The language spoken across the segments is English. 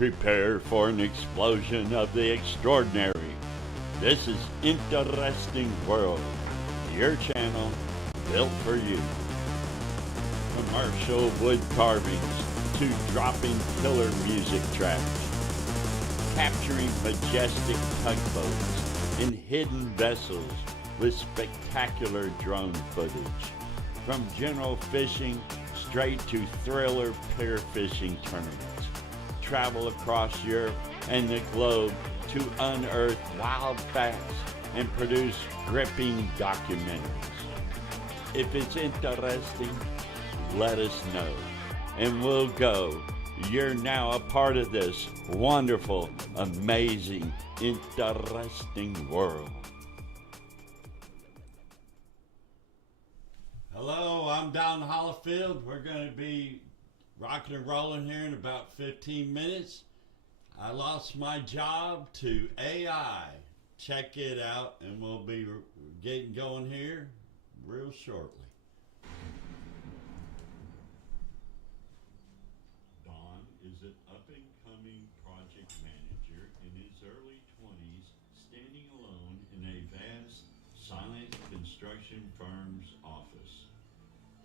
Prepare for an explosion of the extraordinary. This is Interesting World, your channel built for you. Commercial wood carvings to dropping killer music tracks, capturing majestic tugboats and hidden vessels with spectacular drone footage. From general fishing straight to thriller pair fishing tournaments. Travel across Europe and the globe to unearth wild facts and produce gripping documentaries. If it's interesting, let us know, and we'll go. You're now a part of this wonderful, amazing, interesting world. Hello, I'm Don Holifield. We're going to be rocking and rolling here in about 15 minutes. I lost my job to AI. Check it out, and we'll be getting going here real shortly. Don is an up-and-coming project manager in his early 20s, standing alone in a vast, silent construction firm's office.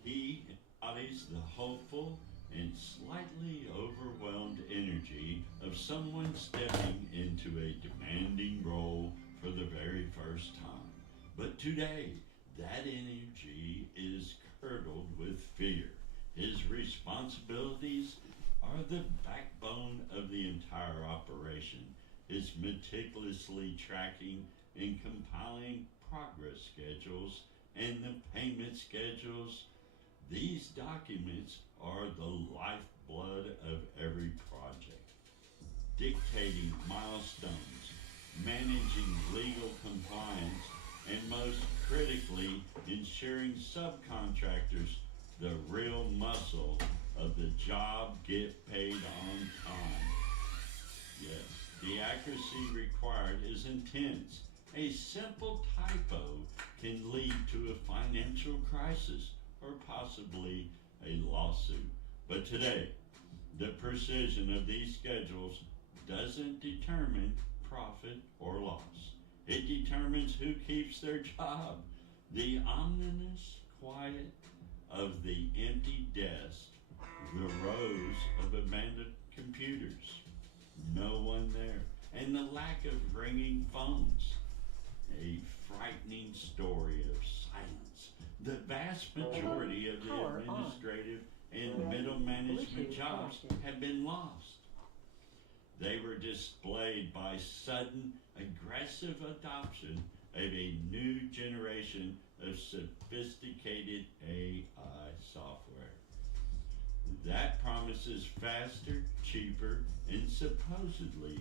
He embodies the hopeful and slightly overwhelmed energy of someone stepping into a demanding role for the very first time. But today, that energy is curdled with fear. His responsibilities are the backbone of the entire operation. His meticulously tracking and compiling progress schedules and the payment schedules. These documents are the lifeblood of every project, dictating milestones, managing legal compliance, and most critically, ensuring subcontractors the real muscle of the job get paid on time. Yes, the accuracy required is intense. A simple typo can lead to a financial crisis or possibly a lawsuit. But today, the precision of these schedules doesn't determine profit or loss. It determines who keeps their job. The ominous quiet of the empty desk, the rows of abandoned computers, no one there, and the lack of ringing phones. A frightening story of silence. The vast majority of the administrative and middle management jobs have been lost. They were displayed by sudden, aggressive adoption of a new generation of sophisticated AI software that promises faster, cheaper, and supposedly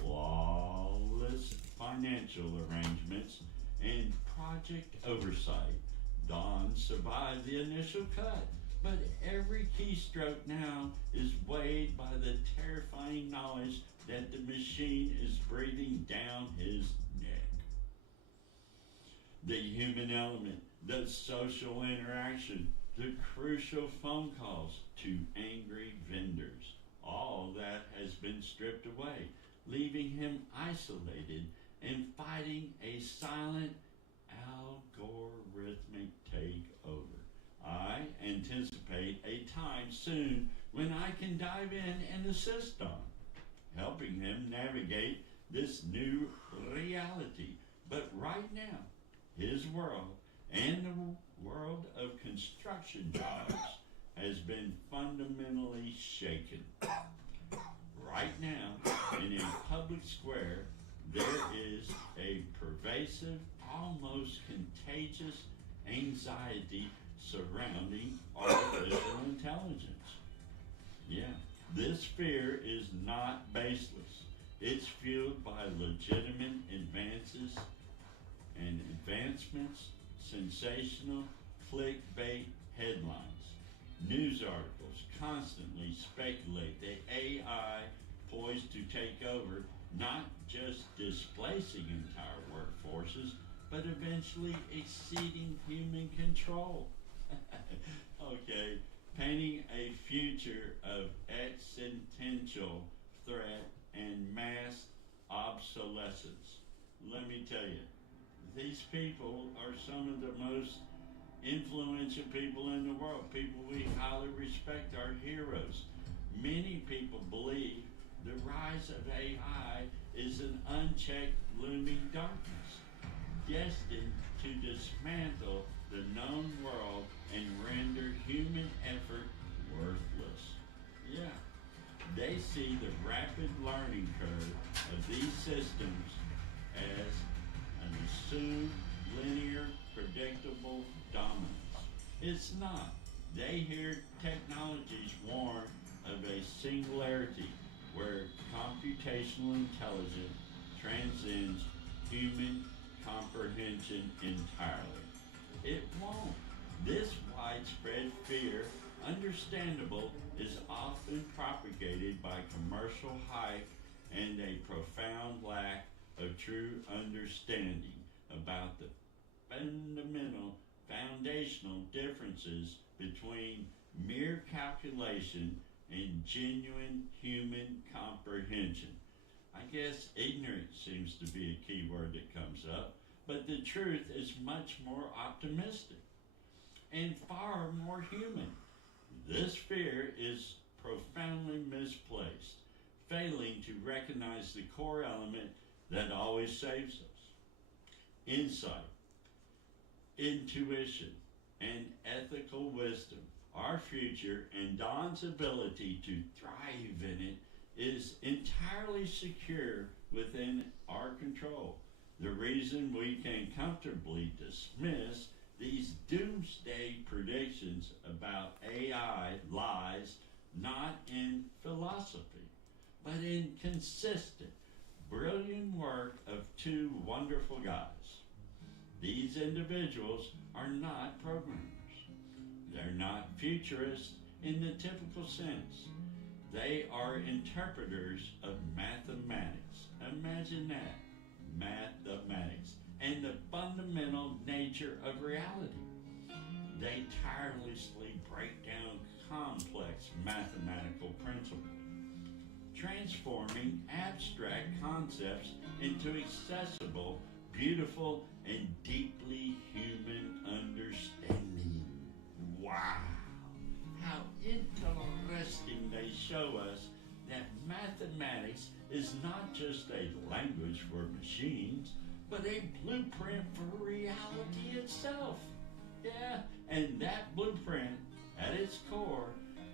flawless financial arrangements and project oversight. Don survived the initial cut, but every keystroke now is weighed by the terrifying knowledge that the machine is breathing down his neck. The human element, the social interaction, the crucial phone calls to angry vendors, all that has been stripped away, leaving him isolated and fighting a silent algorithmic takeover. I anticipate a time soon when I can dive in and assist Don, helping him navigate this new reality. But right now, his world and the world of construction jobs has been fundamentally shaken. Right now, in a public square, there is a pervasive, almost contagious anxiety surrounding artificial intelligence. Yeah, this fear is not baseless. It's fueled by legitimate advancements, sensational clickbait headlines. News articles constantly speculate that AI poised to take over, not just displacing entire workforces, but eventually exceeding human control. Okay, painting a future of existential threat and mass obsolescence. Let me tell you, these people are some of the most influential people in the world. People we highly respect, our heroes. Many people believe the rise of AI is an unchecked looming darkness, destined to dismantle the known world and render human effort worthless. Yeah, they see the rapid learning curve of these systems as an assumed linear, predictable dominance. It's not. They hear technologies warn of a singularity where computational intelligence transcends human comprehension entirely. It won't. This widespread fear, understandable, is often propagated by commercial hype and a profound lack of true understanding about the fundamental, foundational differences between mere calculation and genuine human comprehension. I guess ignorance seems to be a key word that comes up, but the truth is much more optimistic and far more human. This fear is profoundly misplaced, failing to recognize the core element that always saves us: insight, intuition, and ethical wisdom. Our future and Don's ability to thrive in it is entirely secure within our control. The reason we can comfortably dismiss these doomsday predictions about AI lies not in philosophy, but in consistent, brilliant work of two wonderful guys. These individuals are not programmers. They're not futurists in the typical sense. They are interpreters of mathematics. Imagine that. Mathematics. And the fundamental nature of reality. They tirelessly break down complex mathematical principles, transforming abstract concepts into accessible, beautiful, and deeply human understanding. Wow! How interesting they show us that mathematics is not just a language for machines, but a blueprint for reality itself. Yeah, and that blueprint, at its core,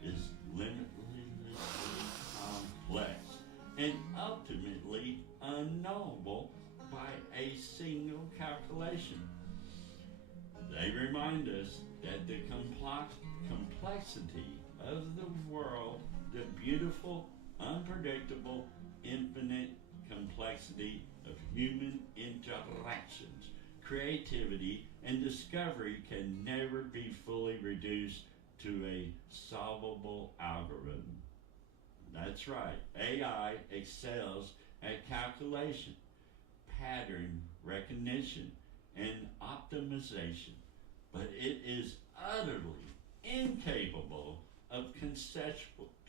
is limitlessly complex and ultimately unknowable by a single calculation. They remind us that the complexity of the world, the beautiful, unpredictable, infinite complexity of human interactions, creativity, and discovery can never be fully reduced to a solvable algorithm. That's right, AI excels at calculation, pattern recognition, and optimization, but it is utterly incapable of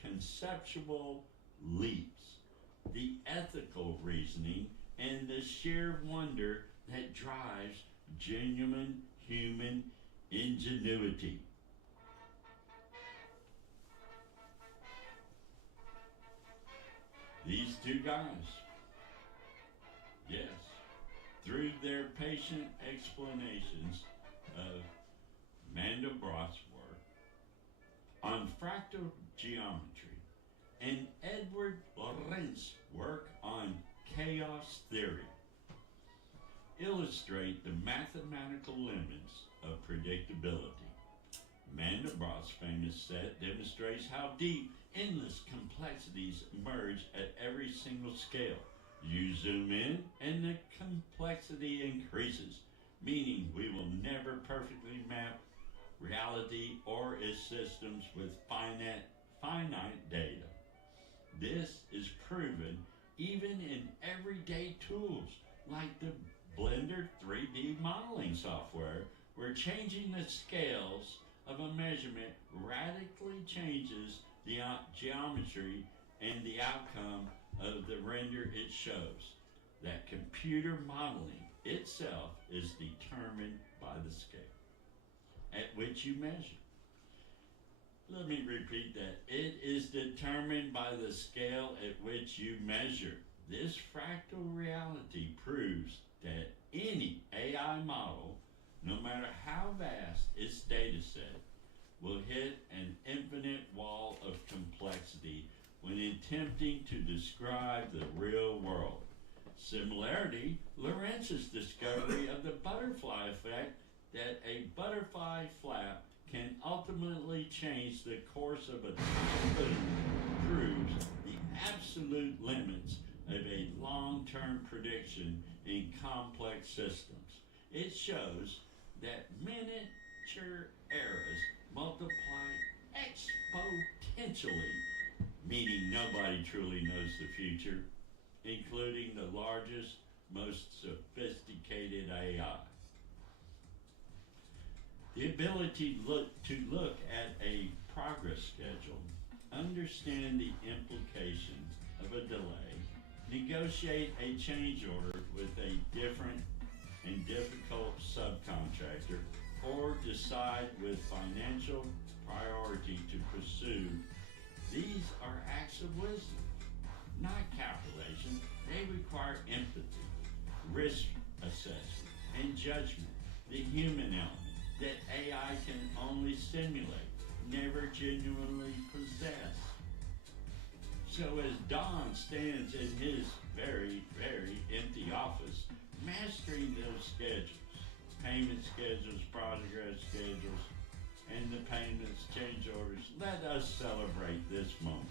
conceptual leaps, the ethical reasoning, and the sheer wonder that drives genuine human ingenuity. These two guys, yes, through their patient explanations of Mandelbrot's work on fractal geometry and Edward Lorenz's work on chaos theory, illustrate the mathematical limits of predictability. Mandelbrot's famous set demonstrates how deep, endless complexities emerge at every single scale. You zoom in and the complexity increases, meaning we will never perfectly map reality or its systems with finite data. This is proven even in everyday tools like the Blender 3D modeling software, where changing the scales of a measurement radically changes the geometry and the outcome of the render it shows. That computer modeling itself is determined by the scale at which you measure. Let me repeat that. It is determined by the scale at which you measure. This fractal reality proves that any AI model, no matter how vast its data set, will hit an infinite wall of complexity when attempting to describe the real world. Similarly, Lorenz's discovery of the butterfly effect, that a butterfly flap can ultimately change the course of a typhoon, proves the absolute limits of a long-term prediction in complex systems. It shows that miniature eras multiply exponentially, meaning nobody truly knows the future, including the largest, most sophisticated AI. The ability to look at a progress schedule, understand the implications of a delay, negotiate a change order with a different and difficult subcontractor, or decide with financial priority to pursue, these are acts of wisdom, not calculation. They require empathy, risk assessment, and judgment, the human element that AI can only simulate, never genuinely possess. So as Don stands in his very, very empty office, mastering those schedules, payment schedules, progress schedules, and the payments, change orders, let us celebrate this moment.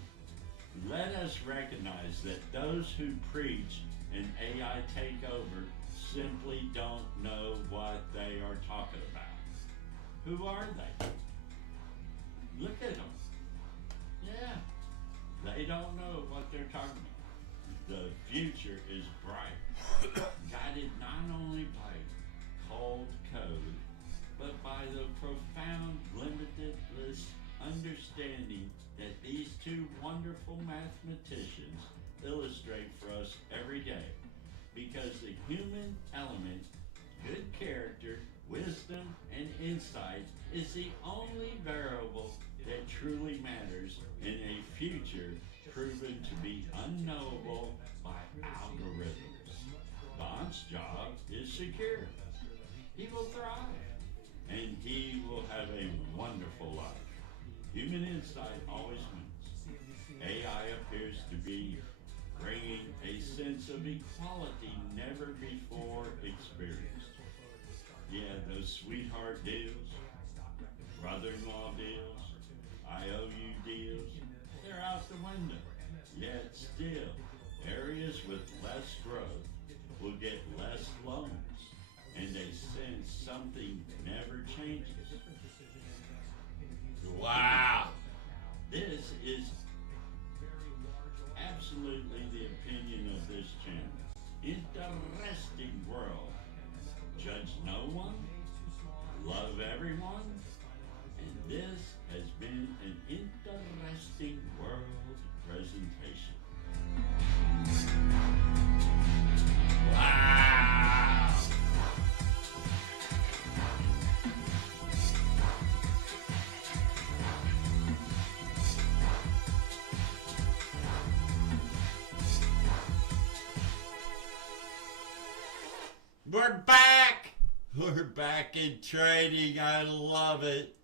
Let us recognize that those who preach an AI takeover simply don't know what they are talking about. Who are they? Look at them. Yeah, they don't know what they're talking about. The future is bright, guided not only by cold code, but by the profound, limitless understanding that these two wonderful mathematicians illustrate for us every day. Because the human element, good character, wisdom, and insight is the only variable that truly matters in a future proven to be unknowable by algorithms. Don's job is secure. He will thrive, and he will have a wonderful life. Human insight always wins. AI appears to be bringing a sense of equality never before experienced. Yeah, those sweetheart deals, brother-in-law deals, IOU deals, they're out the window. Yet still, areas with less growth will get less loans, and they sense something never changes. Wow. This is absolutely the opinion of this channel. Interesting world. Judge no one, love everyone, and this has been an interesting world presentation. Wow. We're back. We're back in trading. I love it.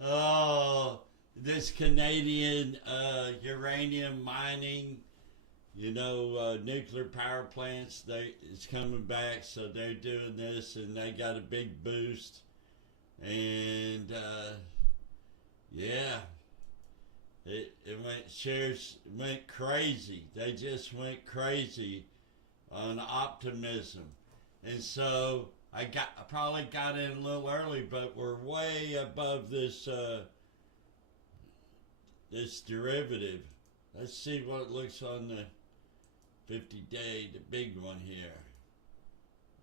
Oh, this Canadian uranium mining, nuclear power plants, it's coming back, so they're doing this, and they got a big boost. And yeah, shares went crazy. They just went crazy on optimism. And so I probably got in a little early, but we're way above this this derivative. Let's see what it looks on the 50-day, the big one here.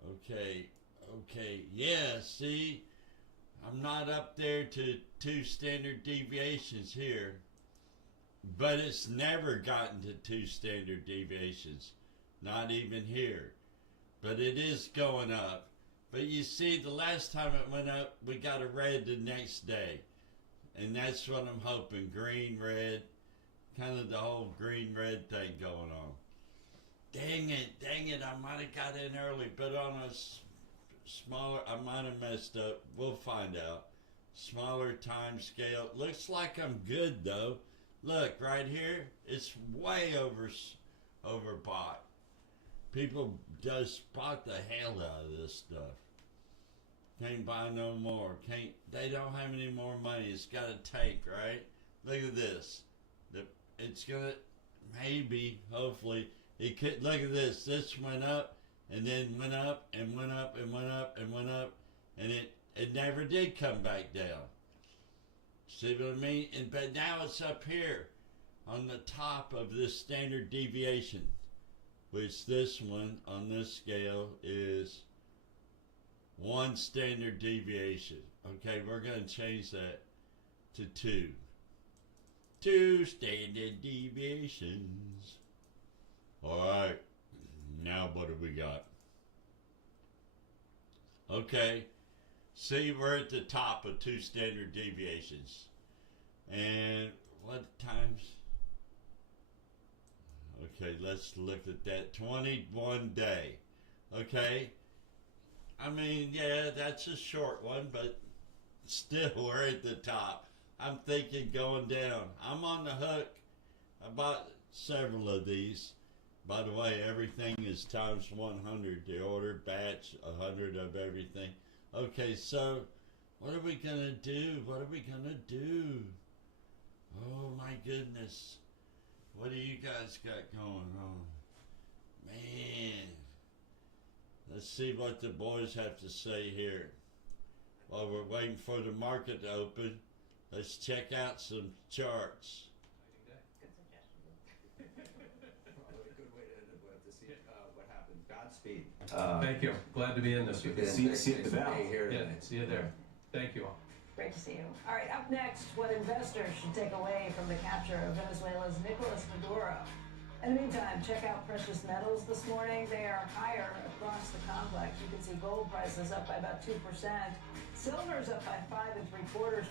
Okay, yeah, see, I'm not up there to 2 standard deviations here. but it's never gotten to 2 standard deviations, not even here. But it is going up. But you see, the last time it went up, we got a red the next day. And that's what I'm hoping, green, red, kind of the whole green-red thing going on. Dang it, I might have got in early, but on a smaller, I might have messed up. We'll find out. Smaller time scale. Looks like I'm good, though. Look, right here, it's way overbought. People just bought the hell out of this stuff. Can't buy no more. They don't have any more money. It's got a tank, right? Look at this. It's gonna, maybe, hopefully, it could, look at this. This went up, and then went up, and went up, and went up, and went up, and it never did come back down. See what I mean? But now it's up here on the top of this standard deviation, which this one on this scale is 1 standard deviation. Okay, we're going to change that to 2. 2 standard deviations. All right, now what do we got? Okay, see, we're at the top of 2 standard deviations. And what times? Okay, let's look at that. 21 day. Okay. I mean, yeah, that's a short one, but still, we're at the top. I'm thinking going down. I'm on the hook. I bought several of these. By the way, everything is times 100. The ordered batch, 100 of everything. Okay, so what are we going to do? What are we going to do? Oh, my goodness. What do you guys got going on? Man. Let's see what the boys have to say here. While we're waiting for the market to open, let's check out some charts. Good suggestion. Probably a good way to see what happened. Godspeed. Thank you. Glad to be in this with you. See you at the bell. Yeah, see you there. Thank you all. Great to see you. All right, up next, what investors should take away from the capture of Venezuela's Nicolas Maduro. In the meantime, check out precious metals this morning. They are higher across the complex. You can see gold prices up by about 2%. Silver's up by 5.75%.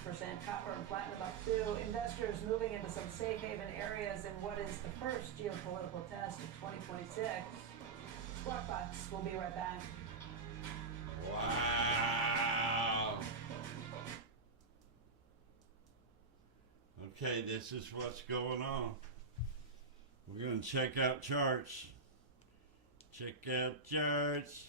Copper and platinum up 2%. Investors moving into some safe haven areas in what is the first geopolitical test of 2026. Squawk Box. We'll be right back. Wow. Okay, this is what's going on. We're going to check out charts. Check out charts.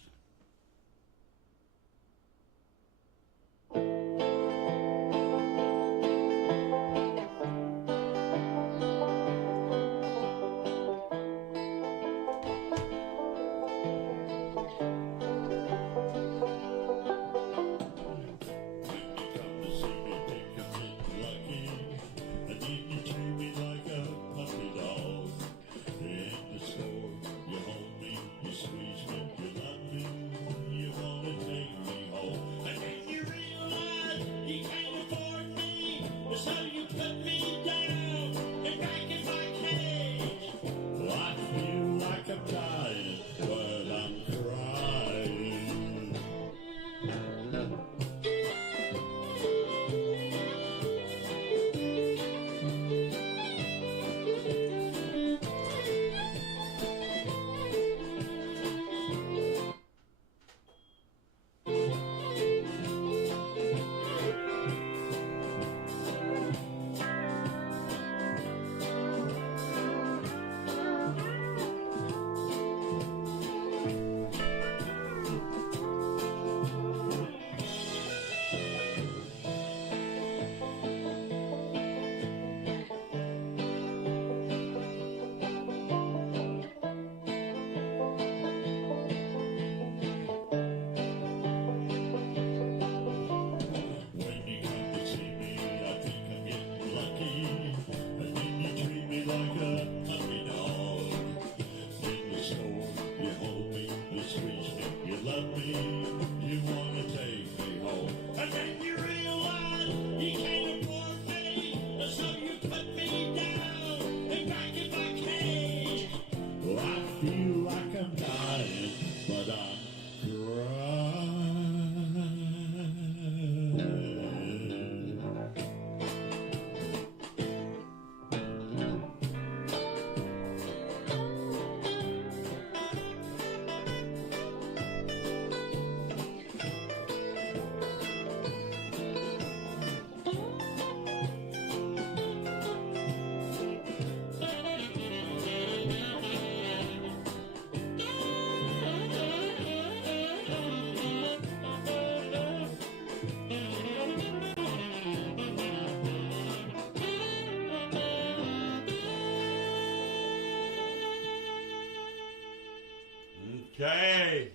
Okay.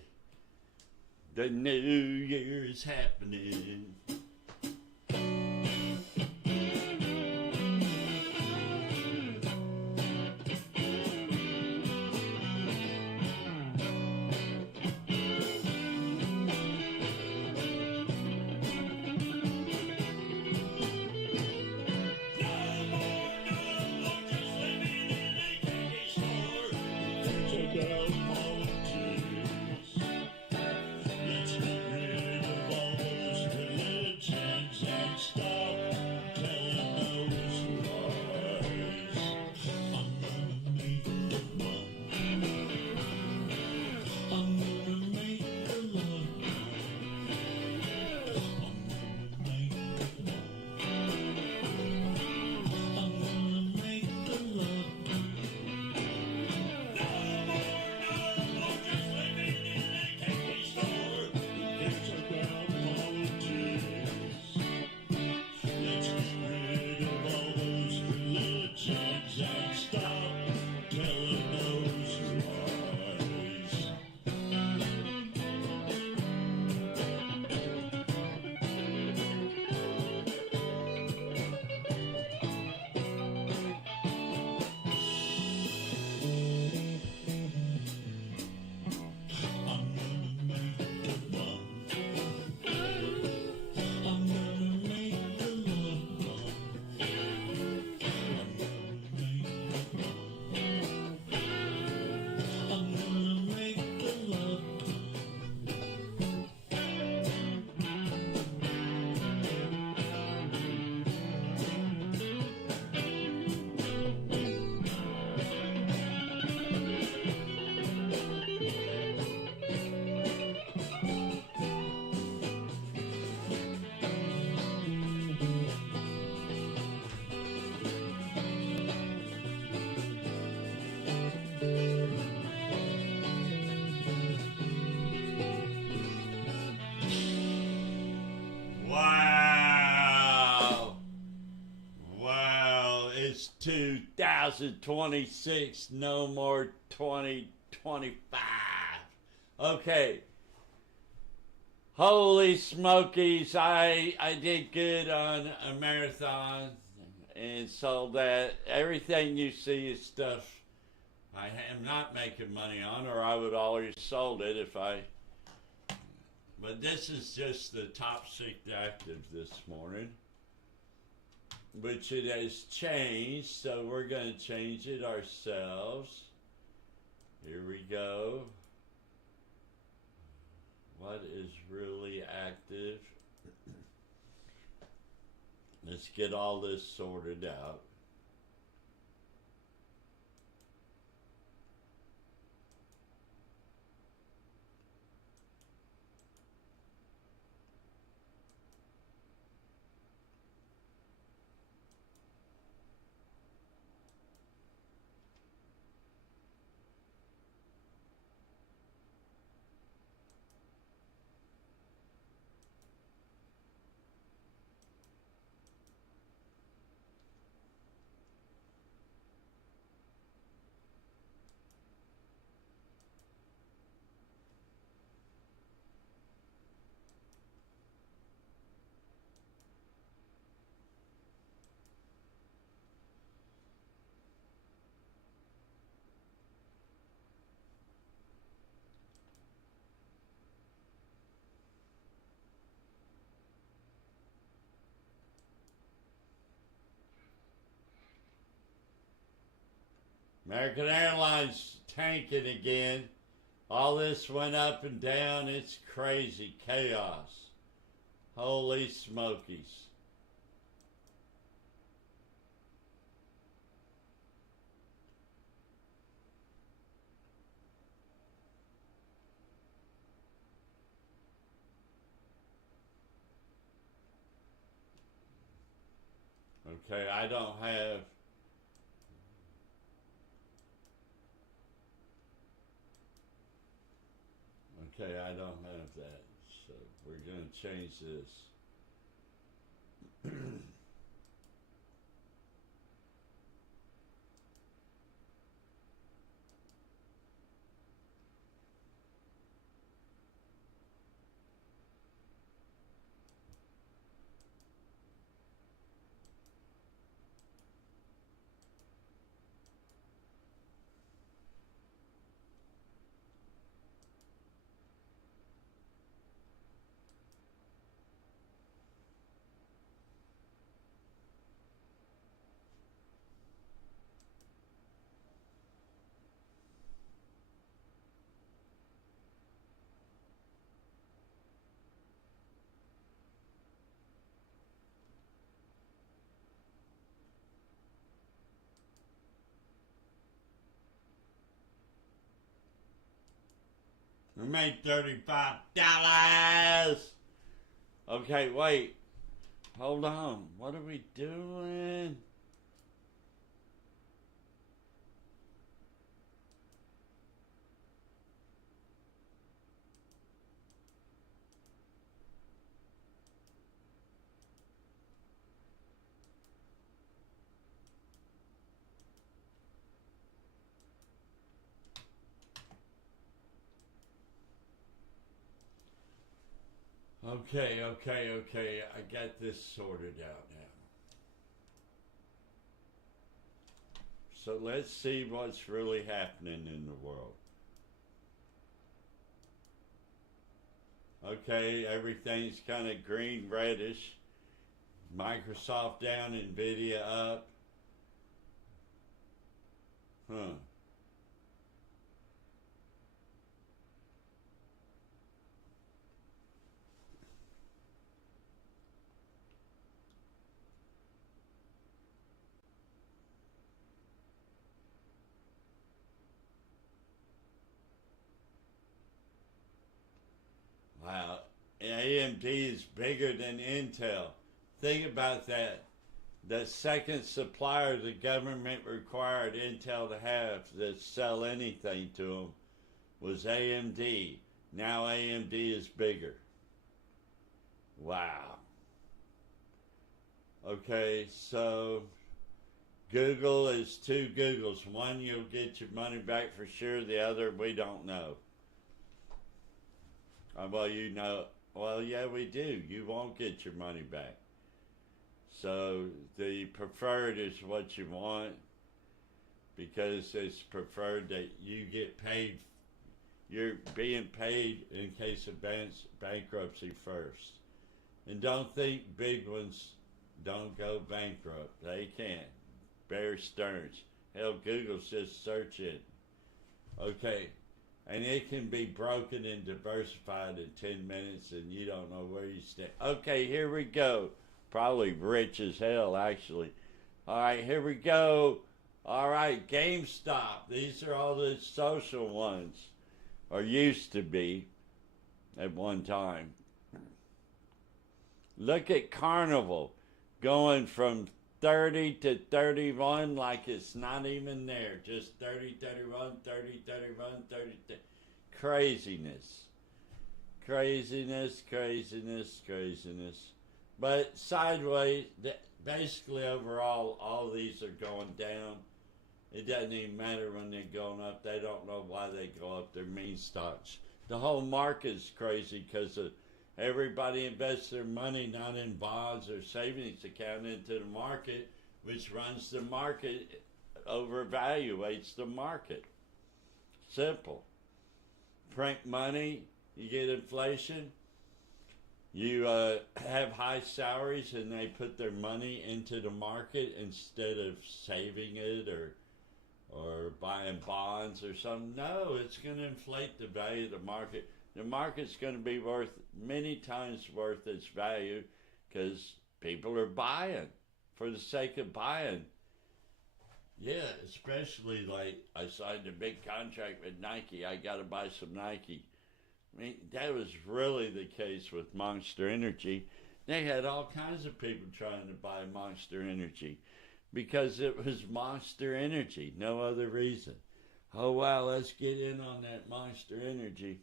The New Year is happening. Wow. Wow. It's 2026. No more 2025. Okay. Holy smokies. I did good on a marathon and sold that. Everything you see is stuff I am not making money on, or I would already sold it if I. But this is just the top secret active this morning, which it has changed, so we're going to change it ourselves. Here we go. What is really active? Let's get all this sorted out. American Airlines tanking again. All this went up and down. It's crazy chaos. Holy smokies. Okay, I don't have. Okay, I don't have that, so we're going to change this. We made $35. Okay, wait. Hold on. What are we doing? Okay. I got this sorted out now. So let's see what's really happening in the world. Okay, everything's kind of green, reddish. Microsoft down, Nvidia up. Huh. Wow, AMD is bigger than Intel. Think about that. The second supplier the government required Intel to have to sell anything to them was AMD. Now AMD is bigger. Wow. Okay, so Google is two Googles. One, you'll get your money back for sure. The other, we don't know. Well, you know, well, yeah, we do. You won't get your money back. So the preferred is what you want because it's preferred that you get paid. You're being paid in case of bankruptcy first. And don't think big ones don't go bankrupt. They can't. Bear Stearns. Hell, Google's just search it. Okay. And it can be broken and diversified in 10 minutes and you don't know where you stand. Okay, here we go. Probably rich as hell, actually. All right, here we go. All right, GameStop. These are all the social ones, or used to be at one time. Look at Carnival going from 30 to 31 like it's not even there. Just 30, 31, 30, 31, 30. Craziness. But sideways, basically overall, all these are going down. It doesn't even matter when they're going up. They don't know why they go up. They're meme stocks. The whole market's crazy because everybody invests their money not in bonds or savings account into the market, which runs the market, overvaluates the market. Simple. Print money, you get inflation. You have high salaries and they put their money into the market instead of saving it or buying bonds or something. No, it's going to inflate the value of the market. The market's going to be worth many times worth its value because people are buying for the sake of buying. Yeah, especially like I signed a big contract with Nike. I got to buy some Nike. I mean, that was really the case with Monster Energy. They had all kinds of people trying to buy Monster Energy because it was Monster Energy, no other reason. Oh, wow, let's get in on that Monster Energy.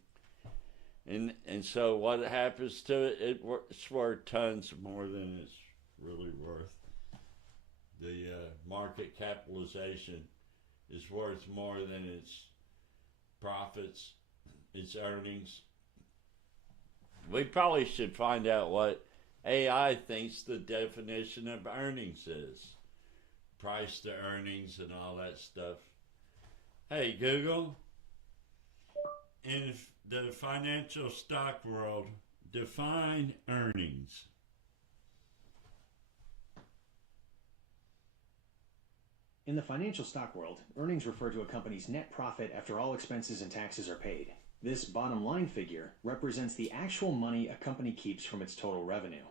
And so what happens to it, it's worth tons more than it's really worth. The market capitalization is worth more than its profits, its earnings. We probably should find out what AI thinks the definition of earnings is. Price to earnings and all that stuff. Hey, Google, in the financial stock world, define earnings. In the financial stock world, earnings refer to a company's net profit after all expenses and taxes are paid. This bottom line figure represents the actual money a company keeps from its total revenue.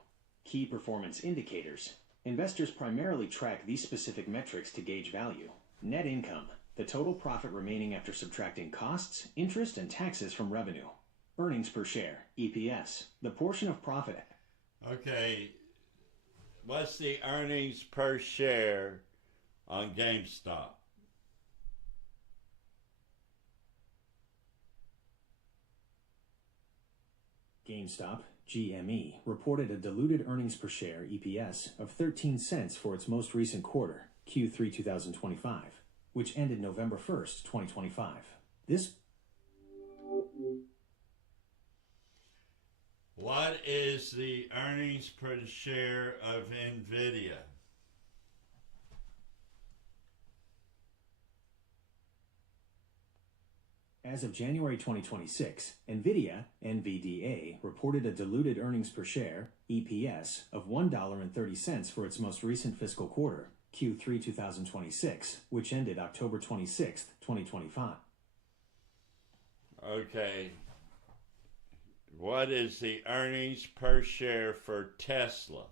Key performance indicators. Investors primarily track these specific metrics to gauge value. Net income, the total profit remaining after subtracting costs, interest, and taxes from revenue. Earnings per share, EPS, the portion of profit. Okay, what's the earnings per share on GameStop? GameStop, GME, reported a diluted earnings per share, EPS, of 13 cents for its most recent quarter, Q3 2025, which ended November 1st, 2025. What is the earnings per share of NVIDIA? As of January 2026, NVIDIA, NVDA, reported a diluted earnings per share, EPS, of $1.30 for its most recent fiscal quarter, Q3 2026, which ended October 26, 2025. Okay. What is the earnings per share for Tesla?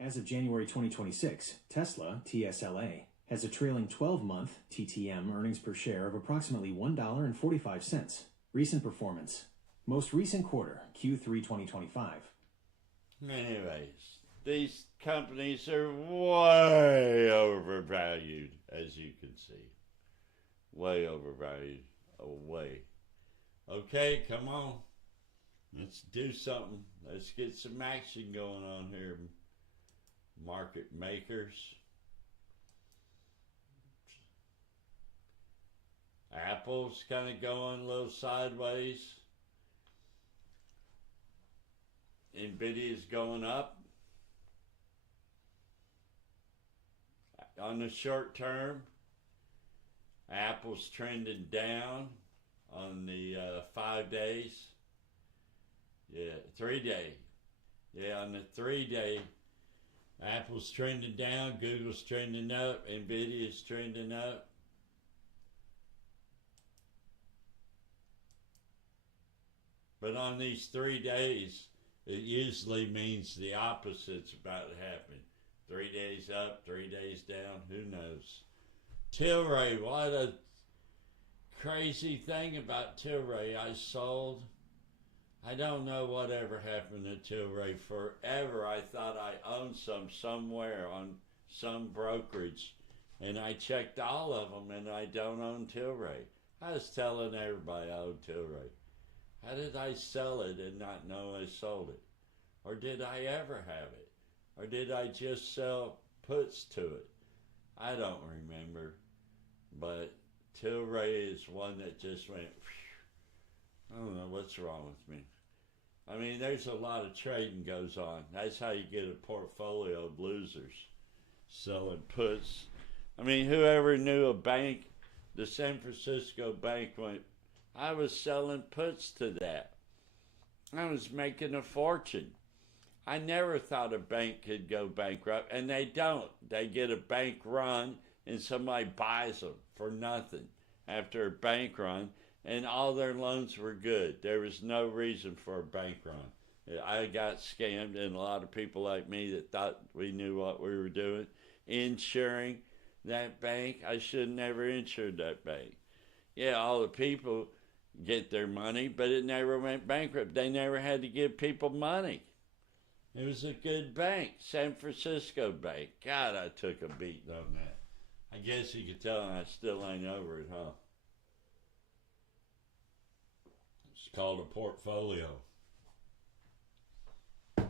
As of January 2026, Tesla, TSLA, has a trailing 12-month TTM earnings per share of approximately $1.45. Recent performance. Most recent quarter, Q3 2025. Anyways, these companies are way overvalued, as you can see. Way overvalued. Way. Okay, come on. Let's do something. Let's get some action going on here, market makers. Apple's kind of going a little sideways. NVIDIA's going up. On the short term, Apple's trending down on the 5 days. Yeah, 3 day. Yeah, on the 3 day, Apple's trending down, Google's trending up, NVIDIA's trending up. But on these 3 days, it usually means the opposite's about to happen. 3 days up, 3 days down, who knows? Tilray, what a crazy thing about Tilray. I sold. I don't know whatever happened to Tilray. Forever I thought I owned some somewhere on some brokerage. And I checked all of them and I don't own Tilray. I was telling everybody I owned Tilray. How did I sell it and not know I sold it? Or did I ever have it? Or did I just sell puts to it? I don't remember. But Tilray is one that just went, whew. I don't know what's wrong with me. I mean, there's a lot of trading goes on. That's how you get a portfolio of losers. Selling puts. I mean, whoever knew a bank, the San Francisco bank went, I was selling puts to that. I was making a fortune. I never thought a bank could go bankrupt, and they don't. They get a bank run, and somebody buys them for nothing after a bank run, and all their loans were good. There was no reason for a bank run. I got scammed, and a lot of people like me that thought we knew what we were doing. Insuring that bank, I should have never insured that bank. Yeah, all the people get their money, but it never went bankrupt. They never had to give people money. It was a good bank, San Francisco bank. God, I took a beating on that. I guess you could tell I still ain't over it, huh? It's called a portfolio. Wow.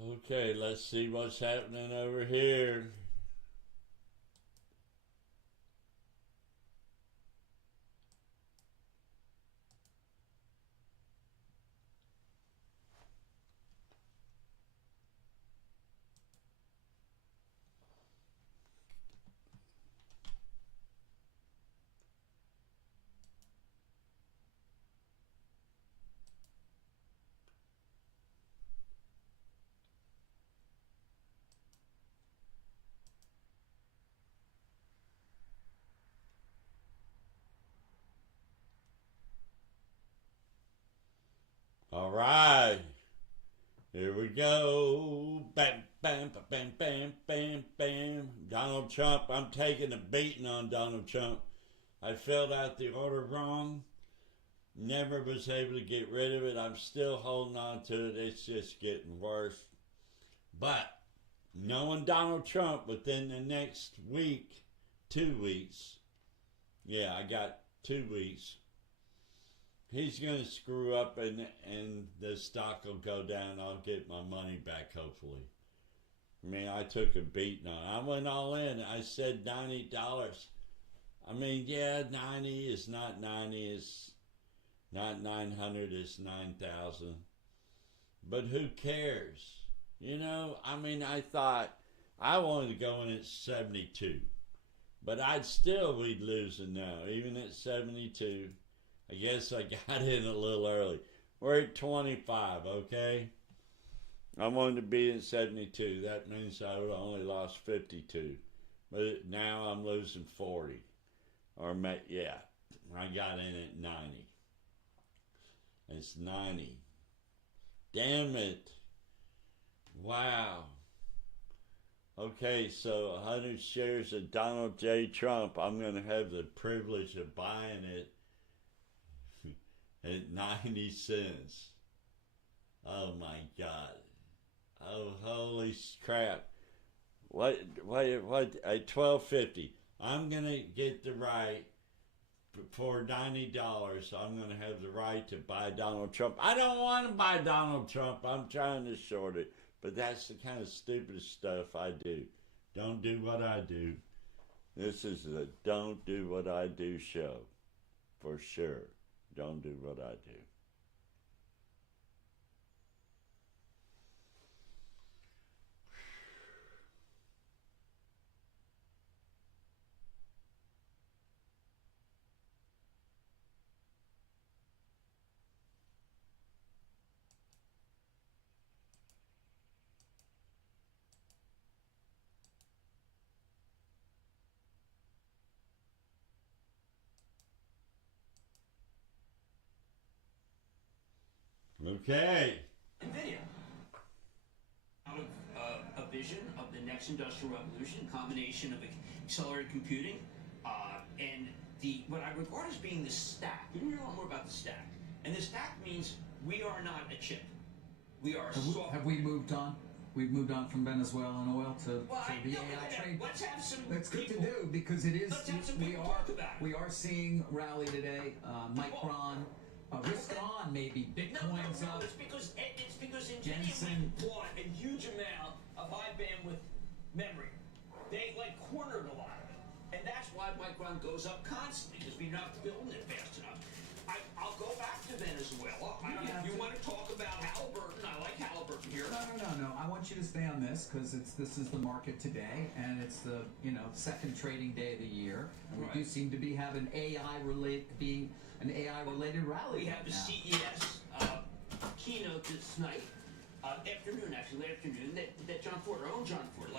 Okay, let's see what's happening over here. All right, here we go. Bam, bam, bam, bam, bam, bam. Donald Trump, I'm taking a beating on Donald Trump. I filled out the order wrong. Never was able to get rid of it. I'm still holding on to it. It's just getting worse. But knowing Donald Trump within the next week, 2 weeks, yeah, I got 2 weeks, he's going to screw up and the stock will go down. I'll get my money back, hopefully. I mean, I took a beating on it. I went all in. I said $90. I mean, yeah, 90 is not 90. It's not 900. It's 9,000. But who cares? You know, I mean, I thought I wanted to go in at 72. But I'd still be losing now, even at 72. I guess I got in a little early. We're at 25, okay? I wanted to be in 72. That means I would have only lost 52. But now I'm losing 40. Yeah, I got in at 90. It's 90. Damn it. Wow. Okay, so 100 shares of Donald J. Trump. I'm going to have the privilege of buying it at 90 cents. Oh my God. Oh, holy crap. What, at $12.50. I'm going to get the right, for $90, I'm going to have the right to buy Donald Trump. I don't want to buy Donald Trump. I'm trying to short it. But that's the kind of stupid stuff I do. Don't do what I do. This is a don't do what I do show. For sure. Don't do what I do. Okay. NVIDIA. Out of a vision of the next industrial revolution, combination of accelerated computing and what I regard as being the stack. You know a lot more about the stack. And the stack means we are not a chip. We are software. Have we moved on? We've moved on from Venezuelan oil to the AI trade. Let's have some. That's good to do because it is. Let's have some people talk about it. We are seeing rally today. Micron. Risk on maybe Bitcoin's up. It's because NVIDIA Jensen bought a huge amount of high bandwidth memory. They cornered a lot of it, and that's why Micron goes up constantly because we're not building it fast enough. I'll go back to Venezuela. If you want to talk about Halliburton, I like Halliburton here. No. I want you to stay on this because this is the market today, and it's the second trading day of the year, and we do seem to be having an AI-related rally. We have the CES keynote this night, late afternoon, that John Ford, our own John Ford,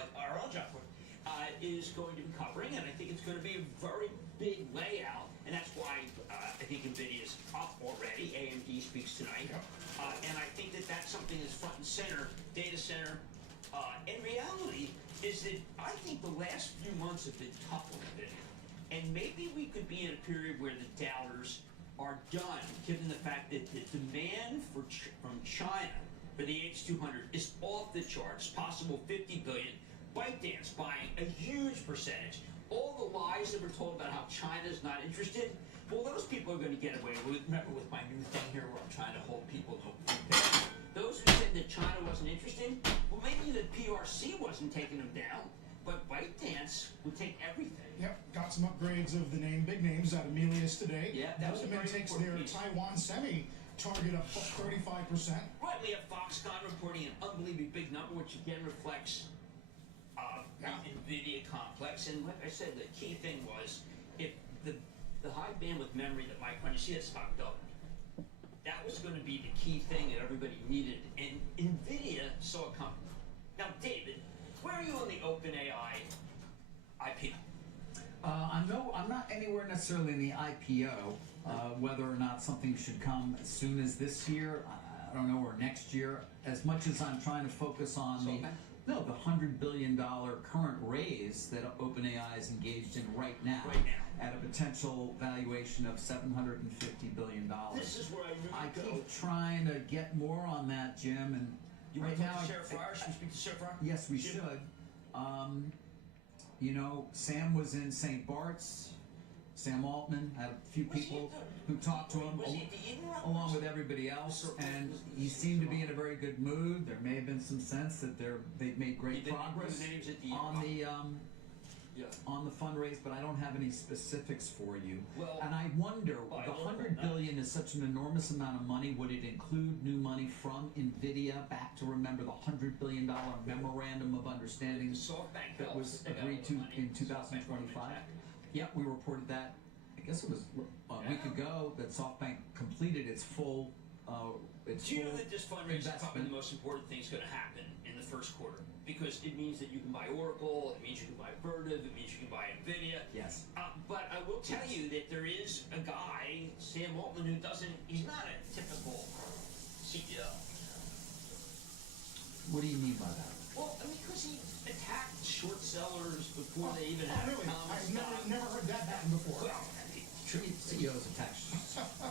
is going to be covering, and I think it's going to be a very big layout, and that's why I think NVIDIA is up already. AMD speaks tonight, and I think that's something that's front and center, data center, and reality is that I think the last few months have been tough on NVIDIA, and maybe we could be in a period where the doubters are done, given the fact that the demand from China for the H200 is off the charts, possible 50 billion. ByteDance buying a huge percentage. All the lies that were told about how China's not interested, well, those people are going to get away with. Remember with my new thing here where I'm trying to hold people to those who said that China wasn't interested, well, maybe the PRC wasn't taking them down, but ByteDance would take everything. Yep, got some upgrades of the big names out of Melius today. Yeah, that was a very takes important their piece. Taiwan semi target up 35%. Right, we have Foxconn reporting an unbelievably big number, which again reflects the NVIDIA complex. And like I said, the key thing was if the high bandwidth memory that Micron, you see that stock doubled. That was going to be the key thing that everybody needed. And NVIDIA saw a company. Now, David, where are you on the OpenAI IPO? I'm not anywhere necessarily in the IPO. Whether or not something should come as soon as this year, I don't know, or next year. As much as I'm trying to focus on No, the $100 billion current raise that OpenAI is engaged in right now. Right now. At a potential valuation of $750 billion. This is where I I really go. keep trying to get more on that, Jim, and You right want to now, talk to Sarah Farr? Should we speak to Sarah Farr? yes, we Jim? should. You know, Sam was in St. Bart's. Sam Altman had a few Was he people at who talked to him, Was he at the Eden Rock? along with everybody else, and he seemed to be in a very good mood. There may have been some sense that they've made great progress He was at the on the Yeah. on the fundraise, but I don't have any specifics for you. Well, and I wonder, well, I the don't $100 know. billion is such an enormous amount of money. Would it include new money from NVIDIA? Back to remember the $100 billion memorandum of understanding SoftBank that was helps. They got agreed all to the money. in SoftBank 2025. Attack. Yep, we reported that. I guess it was a week Yeah. ago that SoftBank completed its full. Do you know that this fundraise is probably investment. the most important thing that's going to happen in the first quarter? Because it means that you can buy Oracle, it means you can buy Vertiv, it means you can buy NVIDIA. Yes. But I will tell you that there is a guy, Sam Altman, he's not a typical CEO. What do you mean by that? Well, I mean, because he attacked short sellers before they even Oh, had really? common I've stock. never heard that happen before. Well, I mean, CEOs attached.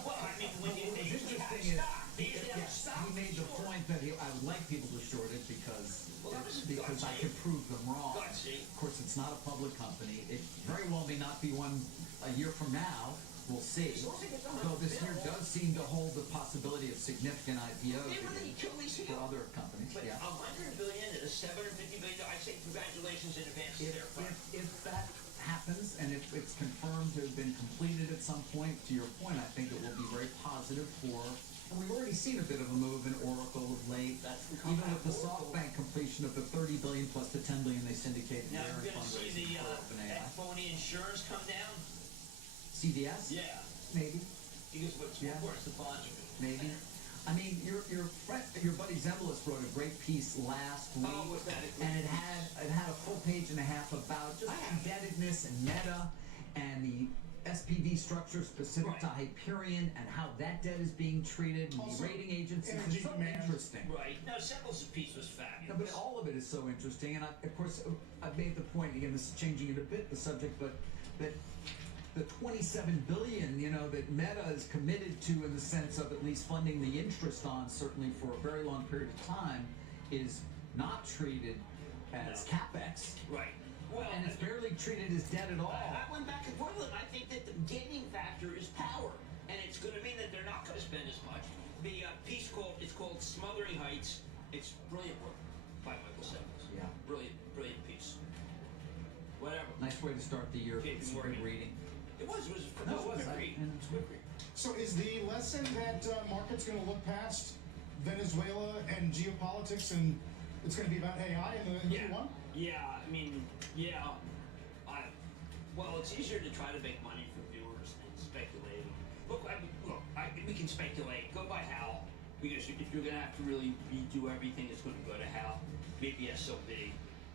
well, I mean, when What was they usually have interesting is stock, they usually have yes, stock. he made the Sure. point that I would like people to short it because Well, that was I gutsy. could prove them wrong. Gutsy. Of course, it's not a public company. It very well may not be one a year from now. We'll see. As long as they get the Though this year bill. does seem to hold the possibility of significant IPOs They really kill these for other companies. But Yeah. $100 billion and a $750 billion, I say congratulations in advance to their firm. If that happens and if it's confirmed to have been completed at some point, to your point, I think it will be very positive for. And we've already seen a bit of a move in Oracle of late. That's Even with the Oracle. SoftBank completion of the $30 billion plus the $10 billion they syndicated Now there we're in going to see fundraising the for OpenAI. that phony insurance come down. CVS? Yeah, Maybe. because what's Yeah. more important is the bonds are good. Maybe. I mean, your friend, your buddy Zembelis wrote a great piece last week, Oh, was that it? and it had a full page and a half about just I have it. indebtedness and Meta and the SPV structure specific to Right. Hyperion and how that debt is being treated and Also, the rating agencies. energy It's so demand. interesting. Right. Now, Semble's piece was No, fabulous. but all of it is so interesting, and of course, I've made the point again. This is changing it a bit, the subject, but that the $27 billion, that Meta is committed to, in the sense of at least funding the interest on, certainly for a very long period of time, is not treated as capex, Right. Well, and it's barely treated as debt at all. I went back and forth with him. I think that the gaining factor is power, and it's going to mean that they're not going to spend as much. The piece it's called "Smothering Heights." It's brilliant work by Michael Sembles. Yeah. Brilliant piece. Whatever. Nice way to start the year. JP It's some good Morgan. reading. It was. No, it a was. quick read. It's a quick read. So is the lesson that market's going to look past Venezuela and geopolitics, and it's going to be about AI in the Yeah. Q1? Yeah, I mean, yeah. Well, it's easier to try to make money from viewers than speculating. Look, we can speculate. Go by Hal, because if you're going to have to really redo everything, it's going to go to Hal. Maybe SOB.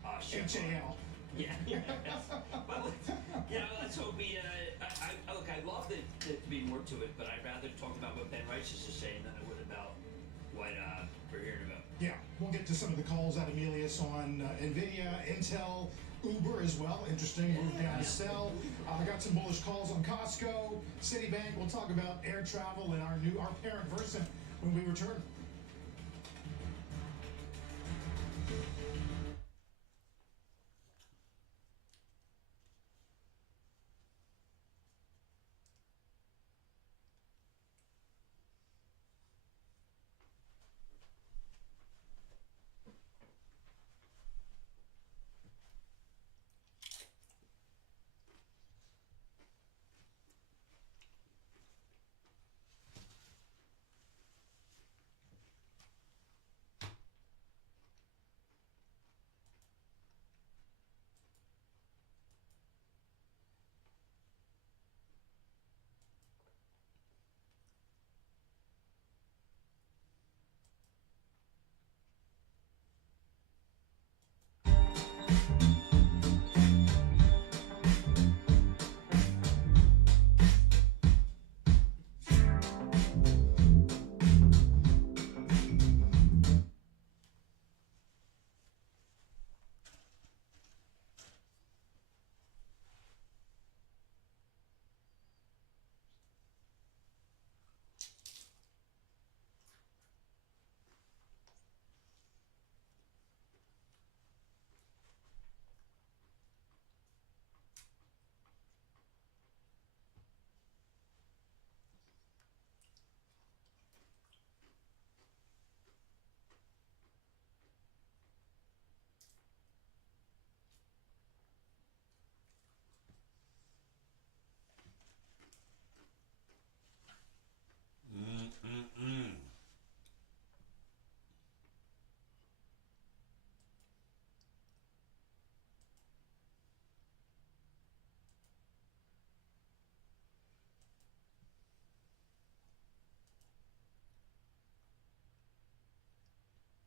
HAL. Yeah. But let's hope we. Look, I'd love to be more to it, but I'd rather talk about what Ben Rice is saying than I would about what we're hearing about. Yeah, we'll get to some of the calls out of Emilius on NVIDIA, Intel, Uber as well. Interesting move down to sell. I got some bullish calls on Costco, Citibank. We'll talk about air travel and our parent Versant when we return.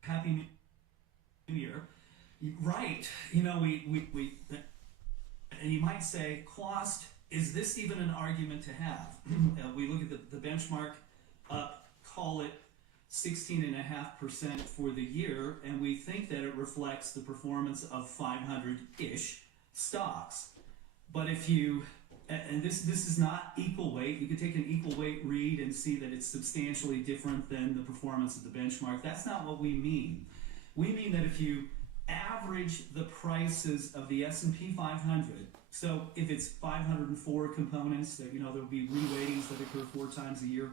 Happy New Year. Right. You know, we and you might say, cost, is this even an argument to have? We look at the benchmark up, call it 16.5% for the year, and we think that it reflects the performance of 500-ish stocks. But if you, and this is not equal weight, you could take an equal weight read and see that it's substantially different than the performance of the benchmark. That's not what we mean. We mean that if you average the prices of the S&P 500, so if it's 504 components, that, you know, there'll be re-weightings that occur 4 times a year,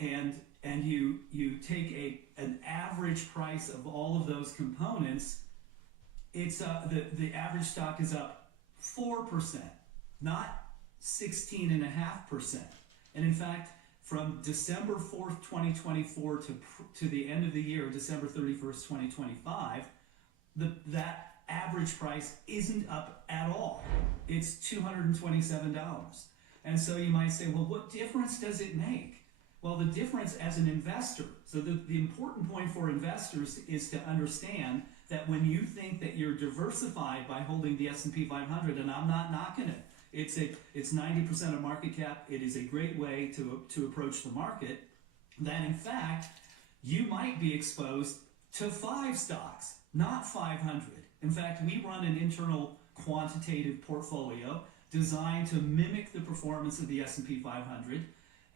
and you take an average price of all of those components, it's the average stock is up 4%, not 16.5%. And in fact, from December 4th, 2024 to the end of the year, December 31st, 2025, that average price isn't up at all. It's $227. And so you might say, well, what difference does it make? Well, the difference as an investor, so the important point for investors is to understand that when you think that you're diversified by holding the S&P 500, and I'm not knocking it, it's 90% of market cap, it is a great way to approach the market, that in fact, you might be exposed to 5 stocks, not 500. In fact, we run an internal quantitative portfolio designed to mimic the performance of the S&P 500.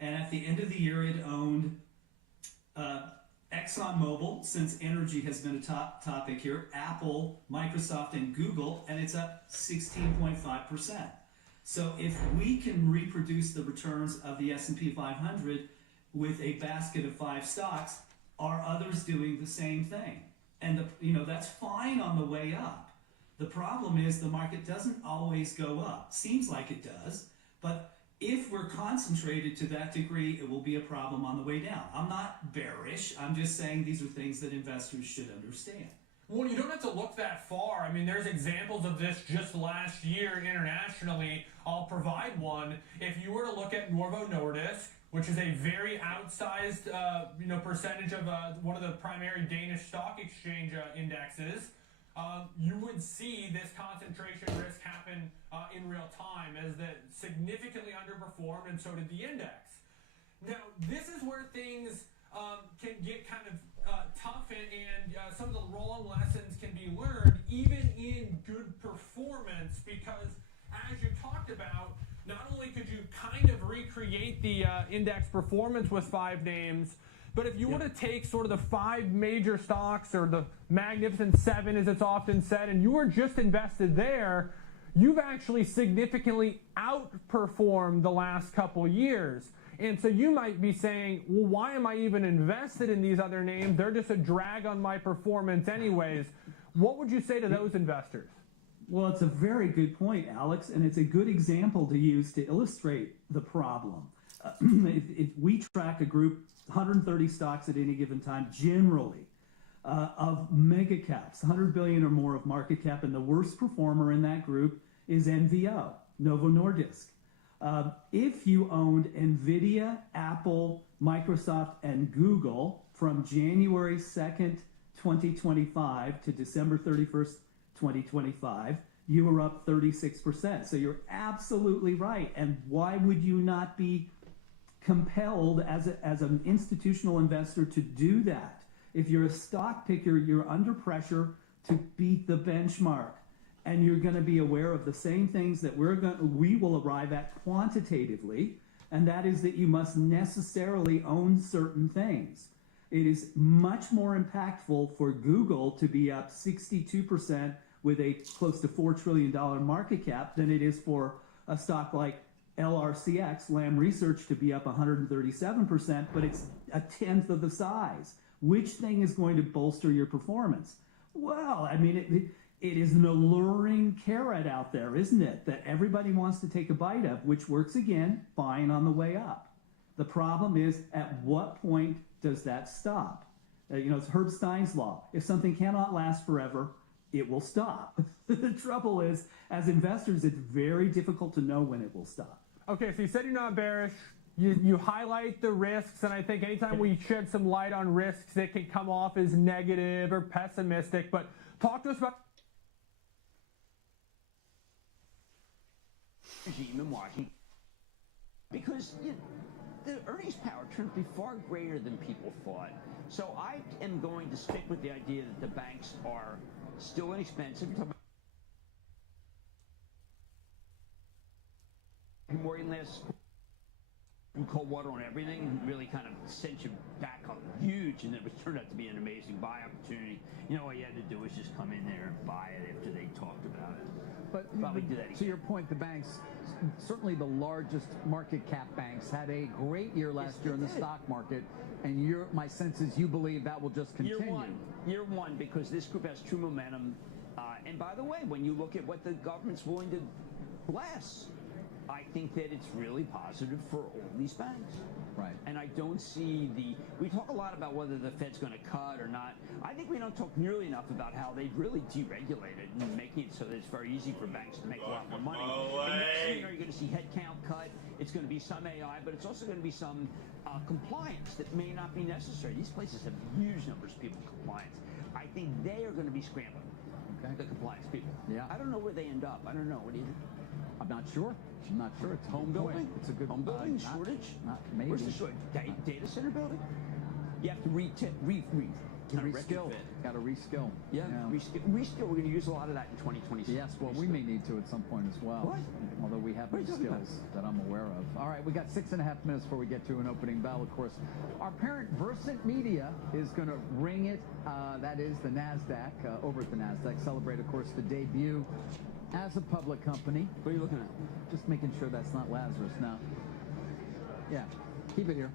And at the end of the year, it owned ExxonMobil, since energy has been a top topic here, Apple, Microsoft, and Google, and it's up 16.5%. So if we can reproduce the returns of the S&P 500 with a basket of 5 stocks, are others doing the same thing? And that's fine on the way up. The problem is the market doesn't always go up. Seems like it does, but if we're concentrated to that degree, it will be a problem on the way down. I'm not bearish. I'm just saying these are things that investors should understand. Well, you don't have to look that far. I mean, there's examples of this just last year internationally. I'll provide one. If you were to look at Novo Nordisk, which is a very outsized percentage of one of the primary Danish stock exchange indexes, you would see this concentration risk happen in real time as that significantly underperformed, and so did the index. Now, this is where things can get kind of tough, and some of the wrong lessons can be learned, even in good performance, because as you talked about, not only could you kind of recreate the index performance with 5 names, but if you were to take sort of the 5 major stocks, or the Magnificent 7 as it's often said, and you were just invested there, you've actually significantly outperformed the last couple years. And so you might be saying, well, why am I even invested in these other names? They're just a drag on my performance anyways. What would you say to those investors? Well, it's a very good point, Alex, and it's a good example to use to illustrate the problem. If we track a group, 130 stocks at any given time, generally, of mega caps, 100 billion or more of market cap, and the worst performer in that group is NVO, Novo Nordisk. If you owned NVIDIA, Apple, Microsoft, and Google from January 2nd, 2025 to December 31st, 2025, you were up 36%. So you're absolutely right. And why would you not be compelled as an institutional investor to do that? If you're a stock picker, you're under pressure to beat the benchmark. And you're going to be aware of the same things that we will arrive at quantitatively, and that is that you must necessarily own certain things. It is much more impactful for Google to be up 62% with a close to $4 trillion market cap than it is for a stock like LRCX, Lam Research, to be up 137%, but it's a tenth of the size. Which thing is going to bolster your performance? Well, I mean, it is an alluring carrot out there, isn't it? That everybody wants to take a bite of, which works again, fine on the way up. The problem is, at what point does that stop? It's Herb Stein's law. If something cannot last forever, it will stop. The trouble is, as investors, it's very difficult to know when it will stop. Okay, so you said you're not bearish. you highlight the risks, and I think anytime we shed some light on risks, it can come off as negative or pessimistic. But talk to us about regime in Washington, because the earnings power turned out to be far greater than people thought. So I am going to stick with the idea that the banks are still inexpensive. You're talking about Morgan last cold water on everything really kind of sent you back up huge, and it was turned out to be an amazing buy opportunity. You know, all you had to do was just come in there and buy it after they talked about it. But probably do that again. To your point, the banks, certainly the largest market cap banks, had a great year last year in the stock market, and my sense is you believe that will just continue. Year one, because this group has true momentum. And by the way, when you look at what the government's willing to bless, I think that it's really positive for all these banks. Right. And I don't see we talk a lot about whether the Fed's going to cut or not. I think we don't talk nearly enough about how they've really deregulated and making it so that it's very easy for banks to make a lot more money. And next thing you know, you're going to see headcount cut. It's going to be some AI, but it's also going to be some compliance that may not be necessary. These places have huge numbers of people in compliance. I think they are going to be scrambling. Okay. The compliance people. Yeah. I don't know where they end up. I don't know. What do you think? I'm not sure. I'm not sure. It's home building. It's a good home building shortage. Maybe. Where's the shortage? Data center building. You have to reskill. Got to reskill. Yeah. Reskill. We're going to use a lot of that in 2026. Yes. Well, we may need to at some point as well. What? Although we have those skills that I'm aware of. All right. We got 6.5 minutes before we get to an opening bell. Of course, our parent Versant Media is going to ring it. That is the NASDAQ. Over at the NASDAQ. Celebrate, of course, the debut as a public company. What are you looking at? Just making sure that's not Lazarus now. Yeah, keep it here.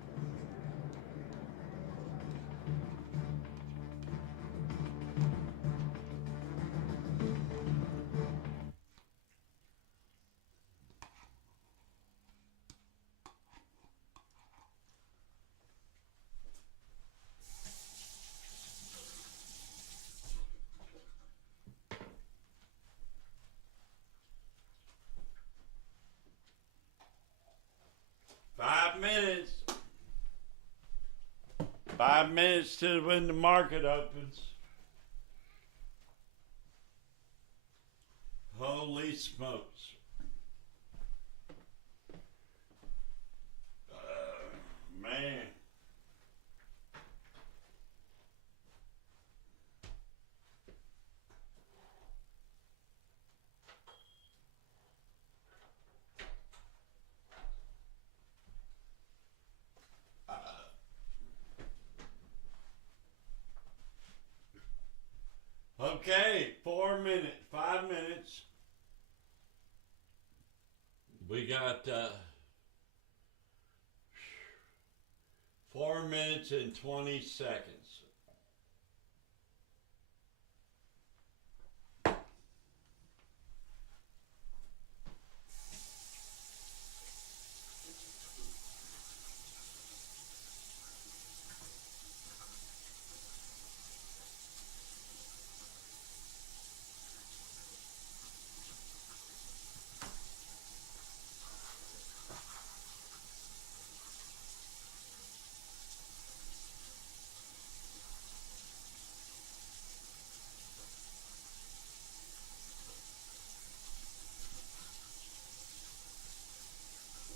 Minutes. 5 minutes to when the market opens. Holy smokes. Man. Okay, 5 minutes. We got 4 minutes and 20 seconds.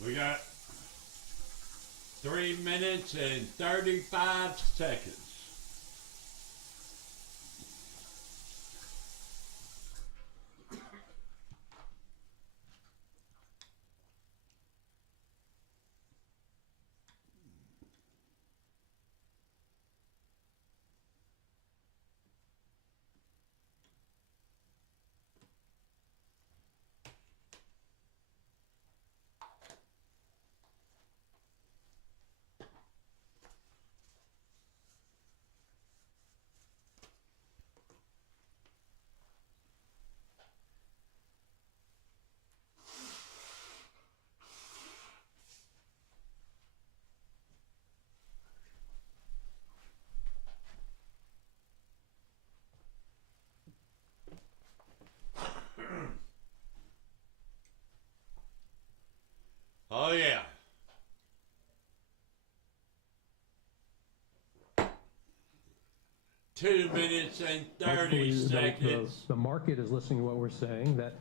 We got 3 minutes and 35 seconds. 2 minutes and 30 Hopefully seconds. the market is listening to what we're saying, that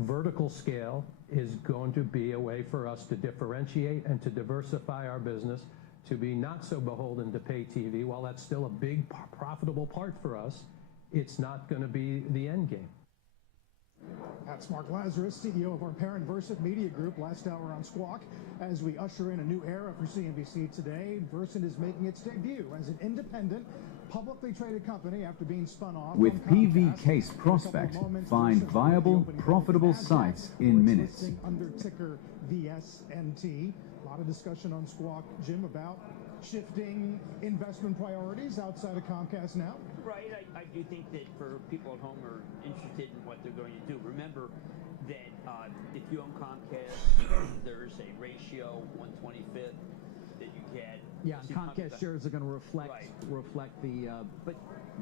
vertical scale is going to be a way for us to differentiate and to diversify our business, to be not so beholden to pay TV. While that's still a big profitable part for us, it's not going to be the end game. That's Mark Lazarus, CEO of our parent Versant Media Group, last hour on Squawk. As we usher in a new era for CNBC today, Versant is making its debut as an independent, publicly traded company after being spun off. With PV Case Prospect, find viable, profitable sites in minutes. Under ticker VSNT. A lot of discussion on Squawk, Jim, about shifting investment priorities outside of Comcast now. Right. I do think that for people at home who are interested in what they're going to do, remember that if you own Comcast, there's a ratio 1/25 that you get. Yeah, and Comcast shares are going to reflect the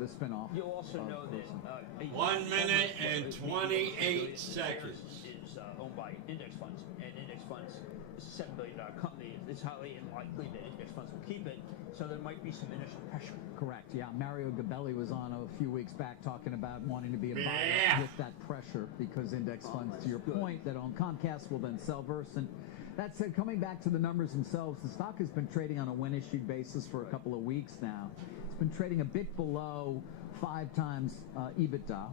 spinoff. You'll also know that 1 minute and 28 seconds. Is owned by index funds, and index funds is a $7 billion company. It's highly unlikely that index funds will keep it, so there might be some initial pressure. Correct. Yeah, Mario Gabelli was on a few weeks back talking about wanting to be a buyer with that pressure because index funds, to your point, that own Comcast will then sell Versant. That said, coming back to the numbers themselves, the stock has been trading on a when-issued basis for a couple of weeks now. It's been trading a bit below 5 times EBITDA.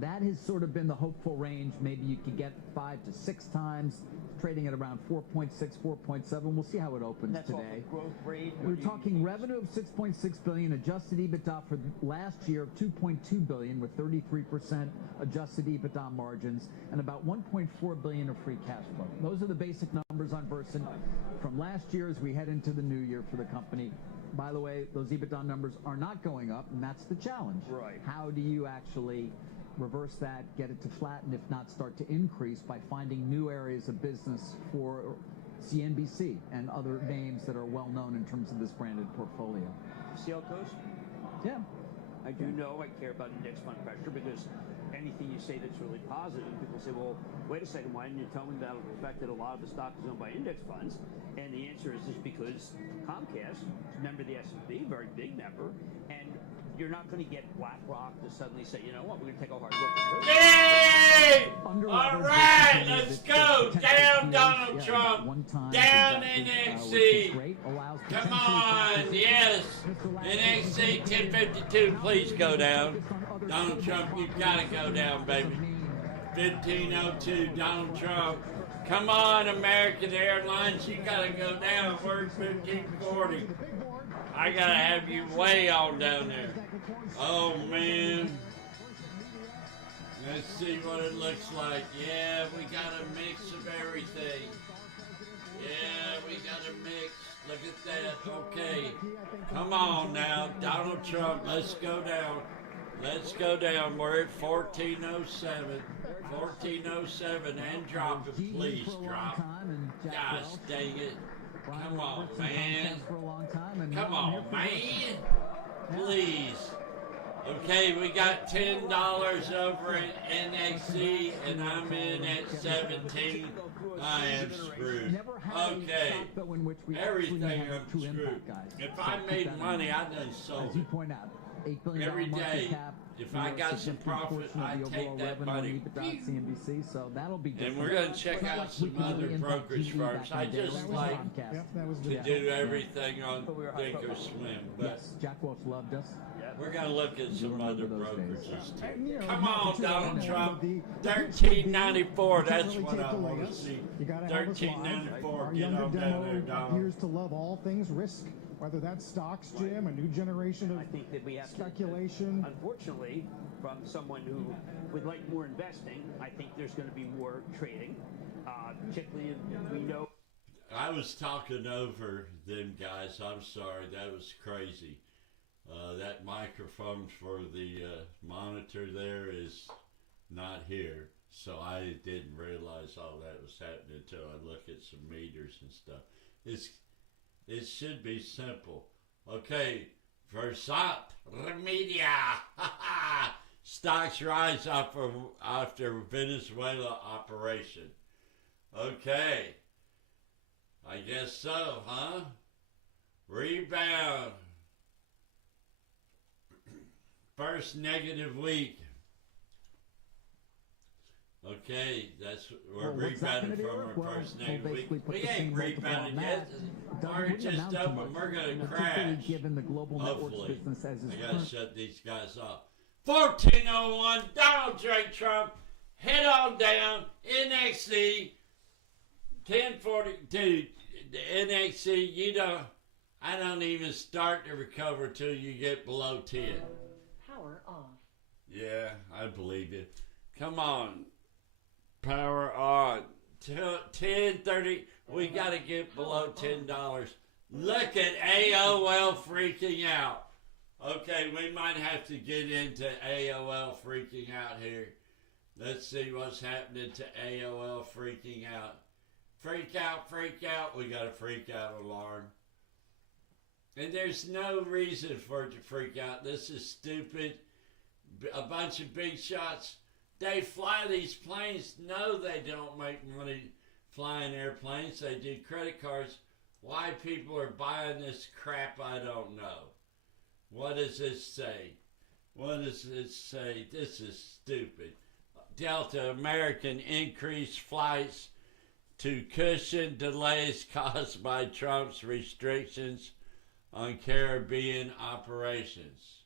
That has sort of been the hopeful range. Maybe you could get 5 to 6 times. Trading at around 4.6, 4.7. We'll see how it opens today. Growth rate. We're talking revenue of $6.6 billion, adjusted EBITDA for last year of $2.2 billion with 33% adjusted EBITDA margins, and about $1.4 billion of free cash flow. Those are the basic numbers on Versant from last year as we head into the new year for the company. By the way, those EBITDA numbers are not going up, and that's the challenge. Right. How do you actually reverse that, get it to flatten, if not start to increase, by finding new areas of business for CNBC and other names that are well known in terms of this branded portfolio. See how it goes? Yeah. I do know I care about index fund pressure because anything you say that's really positive, people say, well, wait a second, why didn't you tell me that the fact that a lot of the stock is owned by index funds? And the answer is just because Comcast is a member of the S&P, very big member, and you're not going to get BlackRock to suddenly say, you know what, we're going to take a hard look at Yay! All right, let's go. Down Donald Trump. Down NXT. Come on, yes. NXT 1052, please go down. Donald Trump, you've got to go down, baby. 1502, Donald Trump. Come on, American Airlines, you got to go down. We're 1540. I got to have you way on down there. Oh, man. Let's see what it looks like. Yeah, we got a mix of everything. Yeah, we got a mix. Look at that. Okay. Come on now. Donald Trump, let's go down. Let's go down. We're at 1407. 1407 and drop it. Please drop. Gosh dang it. Come on, man. Come on, man. Please. Okay, we got $10 over at NXT, and I'm in at 17. I am screwed. Okay. Everything I'm screwed. If I made money, I done sold it. Every day. If I got some profit, I take that money. And we're going to check out some other brokerage firms. I just like to do everything on Thinkorswim. But Jack Welch loved us. We're going to look at some other brokerages too. Come on, Donald Trump. 1394. That's what I want to see. 1394. Get on down there, Donald. Appears to love all things risk. Whether that's stocks, Jim, a new generation of I think that we have speculation. Unfortunately, from someone who would like more investing, I think there's going to be more trading. Particularly, if we know. I was talking over them guys. I'm sorry. That was crazy. That microphone for the monitor there is not here. So I didn't realize all that was happening until I look at some meters and stuff. It should be simple. Okay, Versant Media. Stocks rise after Venezuela operation. Okay. I guess so, huh? Rebound. first negative week. Okay, we're rebounding from our first negative week. We ain't rebounded yet. Market just up and we're going to crash. Hopefully. I got to shut these guys off. 1401, Donald J. Trump, head on down, NXC, 1042. The NXC, I don't even start to recover till you get below 10. Power off. Yeah, I believe it. Come on. Power on. Till 10:30, we got to get below $10. Look at AOL freaking out. Okay, we might have to get into AOL freaking out here. Let's see what's happening to AOL freaking out. Freak out, freak out. We got a freak out alarm. And there's no reason for it to freak out. This is stupid. A bunch of big shots. They fly these planes. No, they don't make money flying airplanes. They do credit cards. Why people are buying this crap, I don't know. What does this say? What does it say? This is stupid. Delta American increased flights to cushion delays caused by Trump's restrictions on Caribbean operations.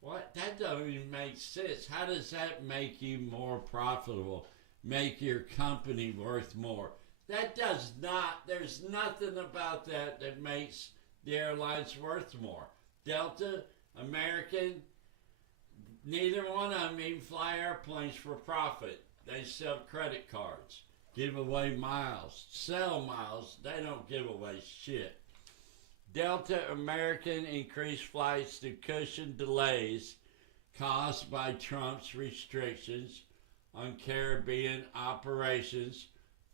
What? That doesn't even make sense. How does that make you more profitable? Make your company worth more? That does not. There's nothing about that that makes the airlines worth more. Delta, American, neither one of them even fly airplanes for profit. They sell credit cards, give away miles, sell miles. They don't give away shit. Delta, American increased flights to cushion delays caused by Trump's restrictions on Caribbean operations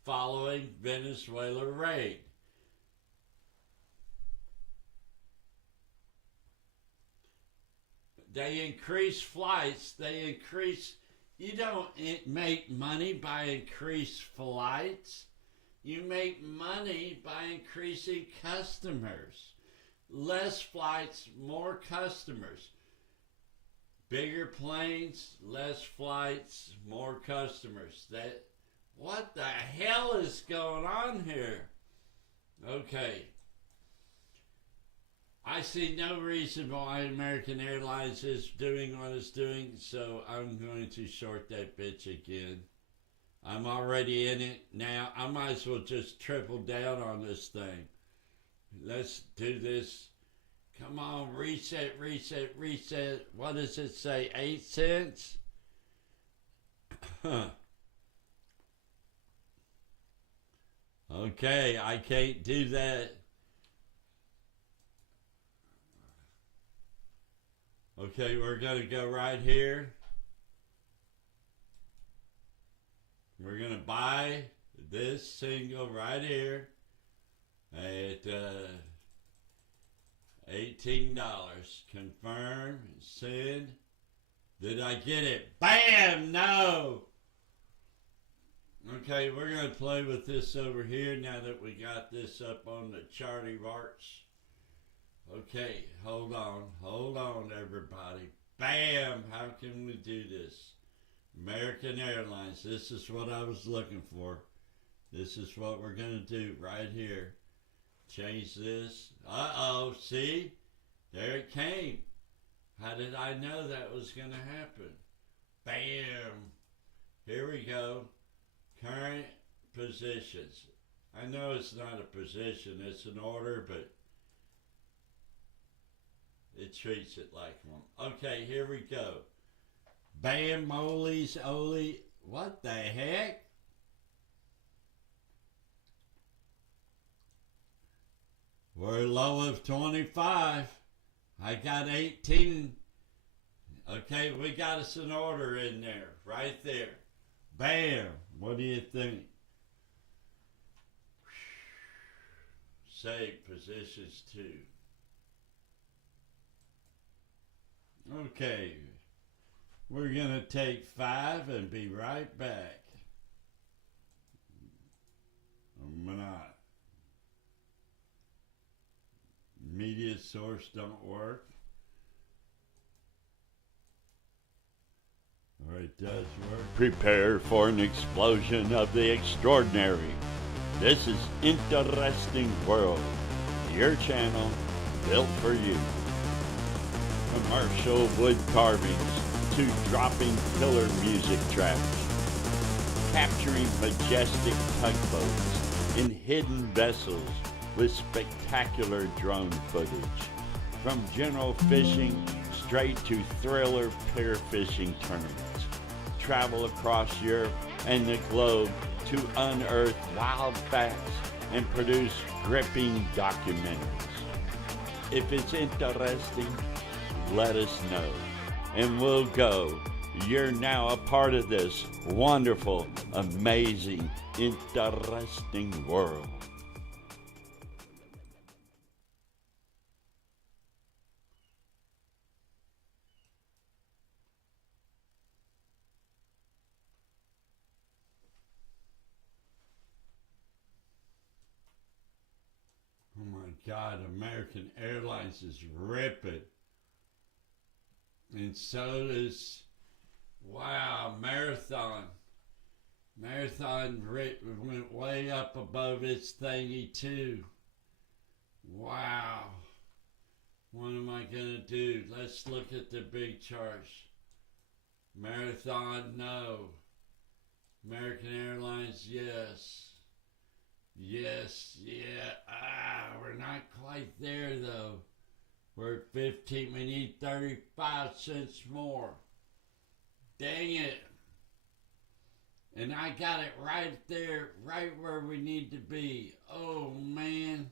following Venezuela raid. They increase flights. You don't make money by increased flights. You make money by increasing customers. Less flights, more customers. Bigger planes, less flights, more customers. What the hell is going on here? Okay. I see no reason why American Airlines is doing what it's doing, so I'm going to short that bitch again. I'm already in it now. I might as well just triple down on this thing. Let's do this. Come on, reset, reset, reset. What does it say? 8 cents? Okay, I can't do that. Okay, we're going to go right here. We're going to buy this single right here at $18. Confirm, send. Did I get it? Bam! No! Okay, we're going to play with this over here now that we got this up on the charty charts. Okay, hold on, everybody. Bam! How can we do this? American Airlines, this is what I was looking for. This is what we're going to do right here. Change this. Uh-oh, see? There it came. How did I know that was going to happen? Bam! Here we go. Current positions. I know it's not a position, it's an order, but it treats it like one. Okay, here we go. Bam, molies, Oli. What the heck? We're low of 25. I got 18. Okay, we got us an order in there, right there. Bam. What do you think? Save positions 2. Okay. We're going to take 5 and be right back. I'm not. source don't work. Or it does work. Prepare for an explosion of the extraordinary. This is Interesting World, your channel built for you. Commercial wood carvings to dropping killer music tracks, capturing majestic tugboats in hidden vessels with spectacular drone footage, from general fishing straight to thriller pier fishing tournaments. Travel across Europe and the globe to unearth wild facts and produce gripping documentaries. If it's interesting, let us know, and we'll go. You're now a part of this wonderful, amazing, interesting world. Oh my God, American Airlines is ripping. And so does, wow, Marathon. Marathon went way up above its thingy too. Wow. What am I going to do? Let's look at the big charts. Marathon, no. American Airlines, yes. Yes, yeah. We're not quite there though. We're at 15. We need 35 cents more. Dang it. And I got it right there, right where we need to be. Oh, man.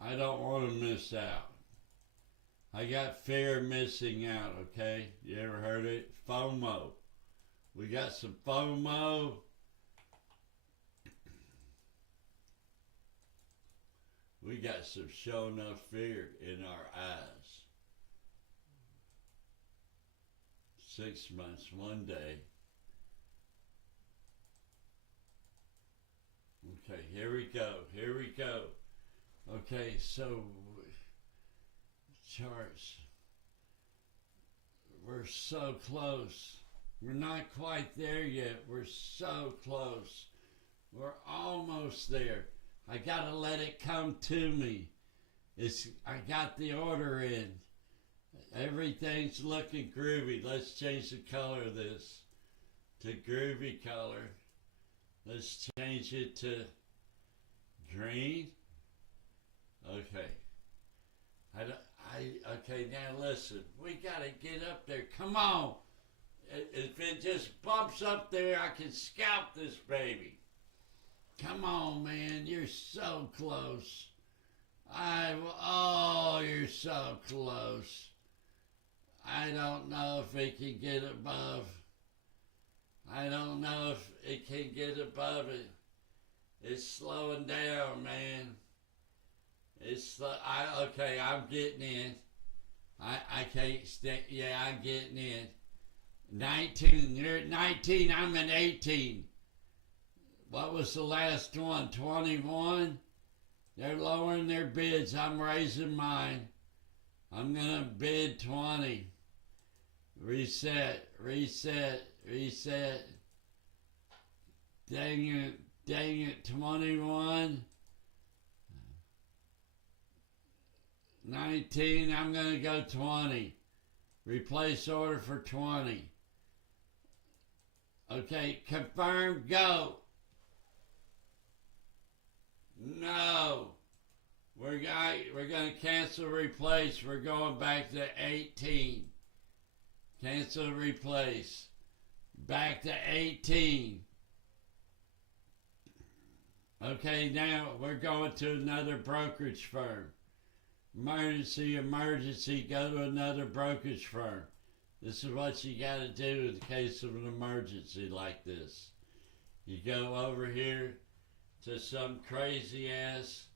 I don't want to miss out. I got fear of missing out, okay? You ever heard it? FOMO. We got some FOMO. We got some show enough fear in our eyes. 6 months, one day. Okay, here we go. Here we go. Okay, so charts. We're so close. We're not quite there yet. We're so close. We're almost there. I gotta let it come to me. I got the order in. Everything's looking groovy. Let's change the color of this to groovy color. Let's change it to green. Okay. Okay, now listen. We gotta get up there. Come on. If it just bumps up there, I can scalp this baby. Come on, man. You're so close. Oh, you're so close. I don't know if it can get above. I don't know if it can get above it. It's slowing down, man. It's slow. Okay, I'm getting in. I can't stay. Yeah, I'm getting in. 19. You're at 19. I'm at 18. What was the last one? 21? They're lowering their bids. I'm raising mine. I'm going to bid 20. Reset, reset, reset. Dang it, 21. 19, I'm going to go 20. Replace order for 20. Okay, confirm, go. No. We're going to cancel, replace. We're going back to 18. Cancel, replace. Back to 18. Okay, now we're going to another brokerage firm. Emergency, emergency, go to another brokerage firm. This is what you got to do in case of an emergency like this. You go over here to some crazy ass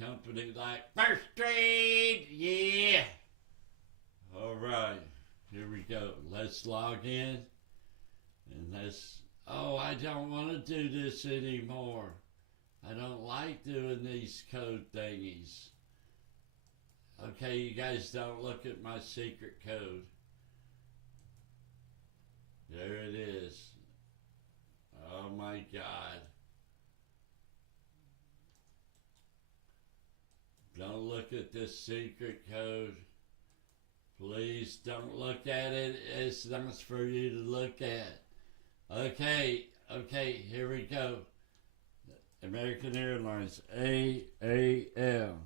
company like First Trade, yeah. All right, here we go. Let's log in, and let's. Oh, I don't want to do this anymore. I don't like doing these code thingies. Okay, you guys don't look at my secret code. There it is. Oh my God. Don't look at this secret code. Please don't look at it. It's not for you to look at. Okay, here we go. American Airlines, AAL.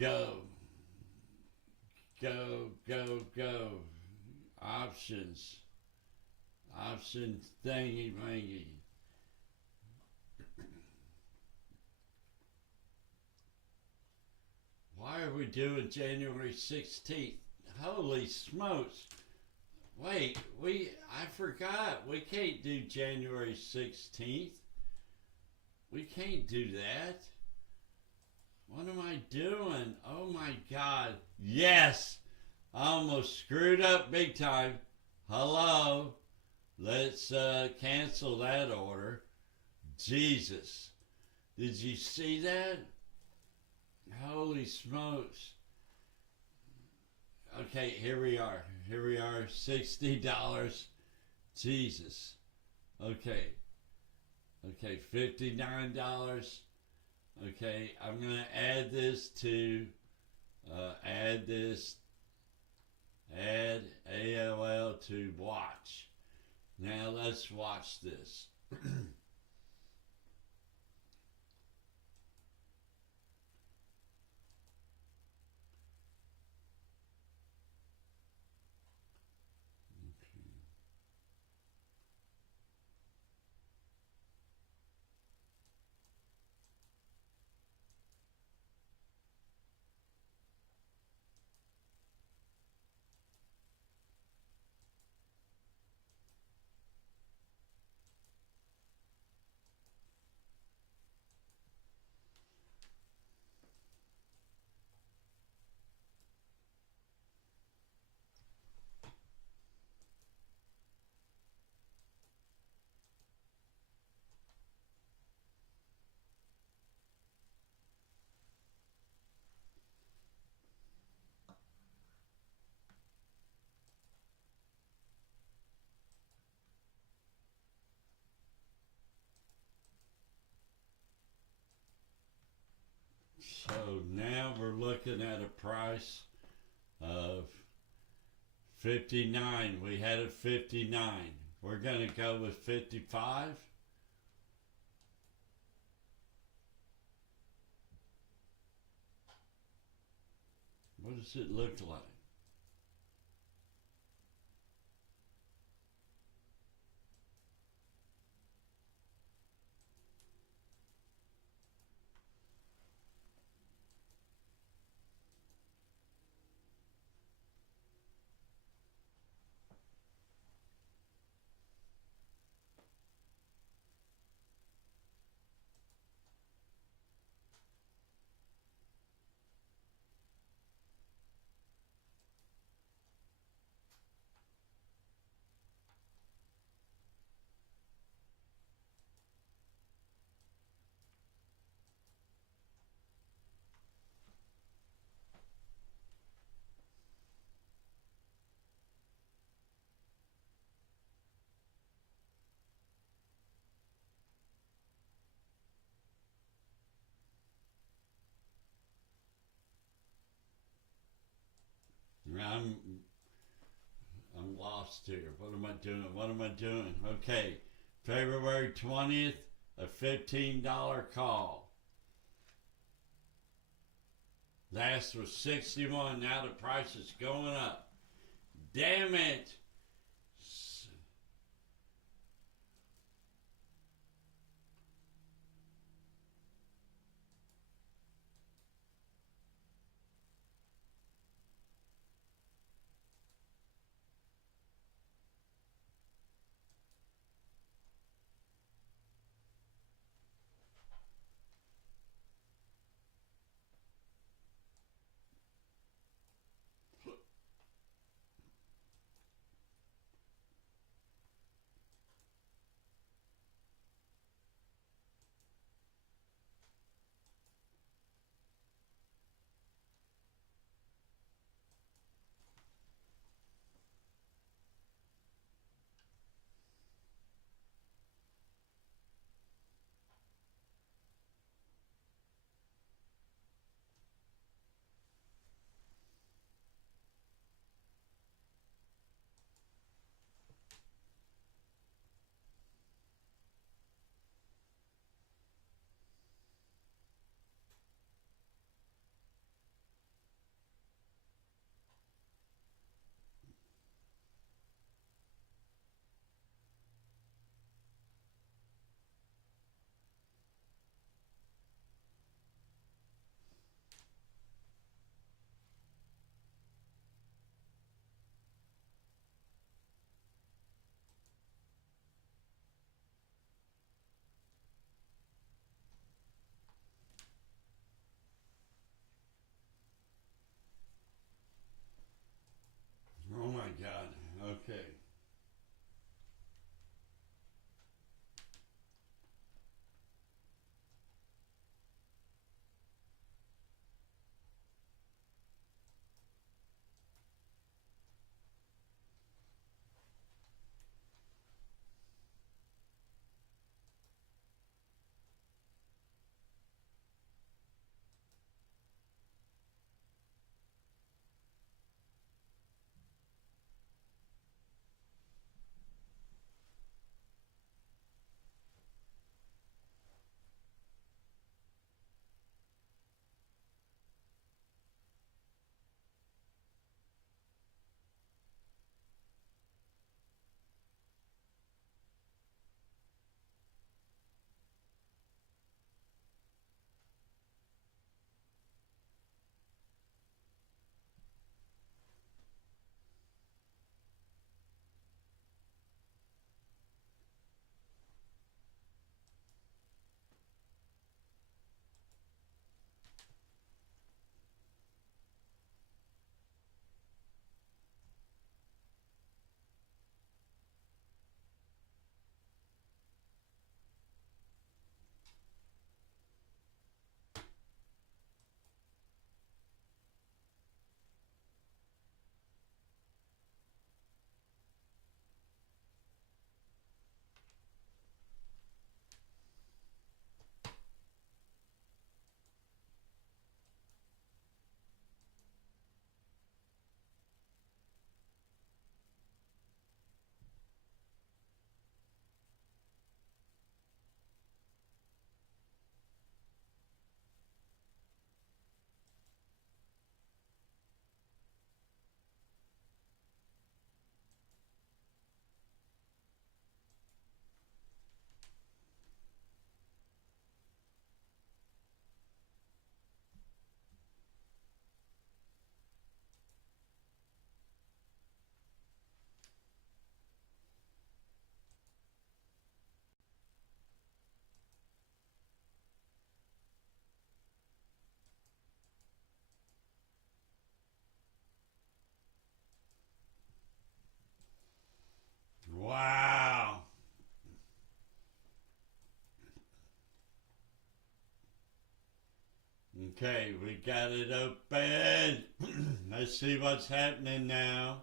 Go. Options. Option thingy mangy. Why are we doing January 16th? Holy smokes. Wait, I forgot. We can't do January 16th. We can't do that. What am I doing? Oh my God. Yes. I almost screwed up big time. Hello. Let's cancel that order. Jesus. Did you see that? Holy smokes. Okay, here we are. $60. Jesus. Okay, $59. Okay, I'm going to add this to, add AOL to watch. Now let's watch this. So now we're looking at a price of 59. We had a 59. We're going to go with 55. What does it look like? I'm lost here. What am I doing? Okay, February 20th, a $15 call. Last was 61. Now the price is going up. Damn it. Okay, we got it open. Let's see what's happening now.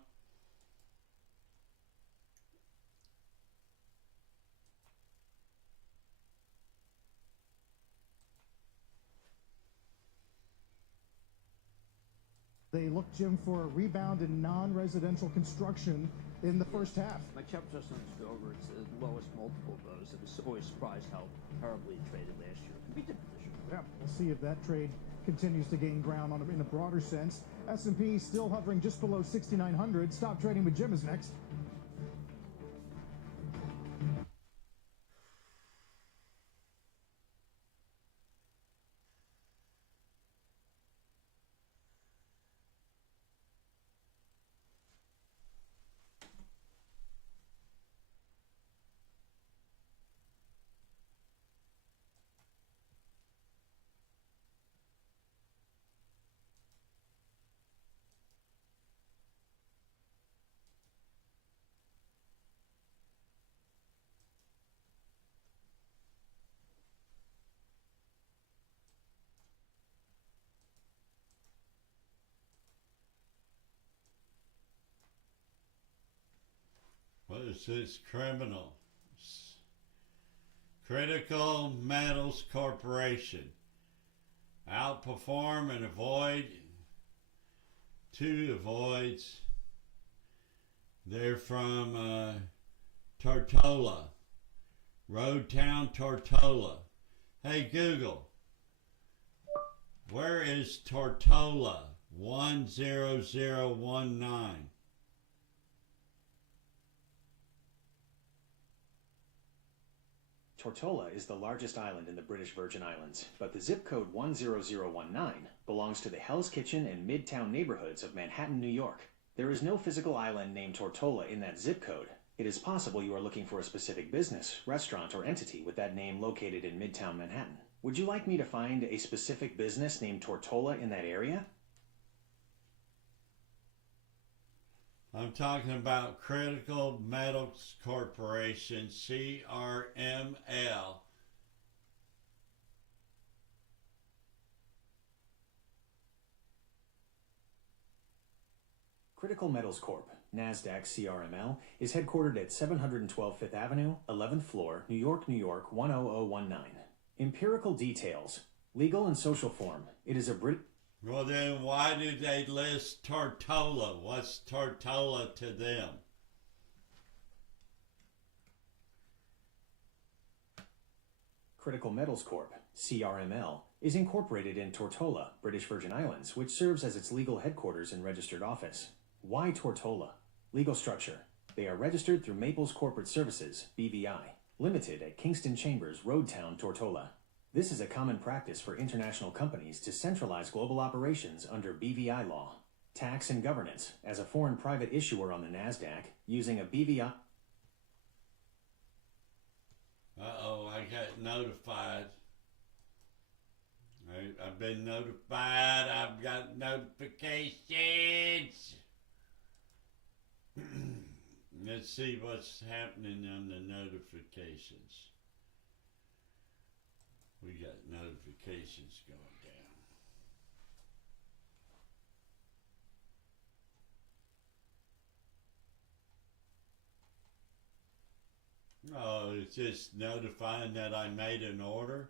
They look, Jim, for a rebound in non-residential construction in the first half. My kept just on this over. It's the lowest multiple of those. I was always surprised how terribly it traded last year. It can be different this year. Yeah, we'll see if that trade continues to gain ground in a broader sense. S&P still hovering just below 6,900. Stop Trading with Jim is next. What is this? Criminal. Critical Metals Corporation. Outperform and avoid. Two avoids. They're from Tortola. Road Town, Tortola. Hey Google. Where is Tortola? 10019. Tortola is the largest island in the British Virgin Islands, but the zip code 10019 belongs to the Hell's Kitchen and Midtown neighborhoods of Manhattan, New York. There is no physical island named Tortola in that zip code. It is possible you are looking for a specific business, restaurant, or entity with that name located in Midtown Manhattan. Would you like me to find a specific business named Tortola in that area? I'm talking about Critical Metals Corporation, CRML. Critical Metals Corp., NASDAQ CRML, is headquartered at 712 Fifth Avenue, 11th floor, New York, New York, 10019. Empirical details. Legal and social form. It is a Well then, why do they list Tortola? What's Tortola to them? Critical Metals Corp., CRML, is incorporated in Tortola, British Virgin Islands, which serves as its legal headquarters and registered office. Why Tortola? Legal structure. They are registered through Maples Corporate Services, BVI, Limited at Kingston Chambers, Roadtown, Tortola. This is a common practice for international companies to centralize global operations under BVI law. Tax and governance, as a foreign private issuer on the NASDAQ, using a BVI... Uh-oh, I got notified. I've been notified. I've got notifications. Let's see what's happening on the notifications. We got notifications going down. Oh, it's just notifying that I made an order?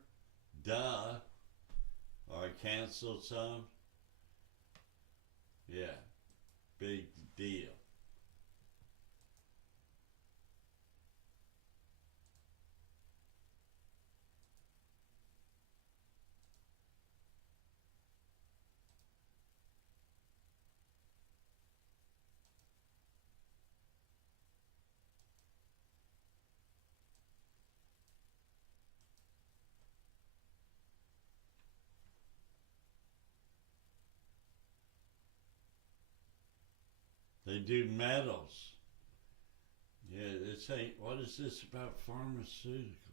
Duh. Or I canceled some? Yeah. Big deal. They do metals. Yeah, this ain't, what is this about pharmaceuticals?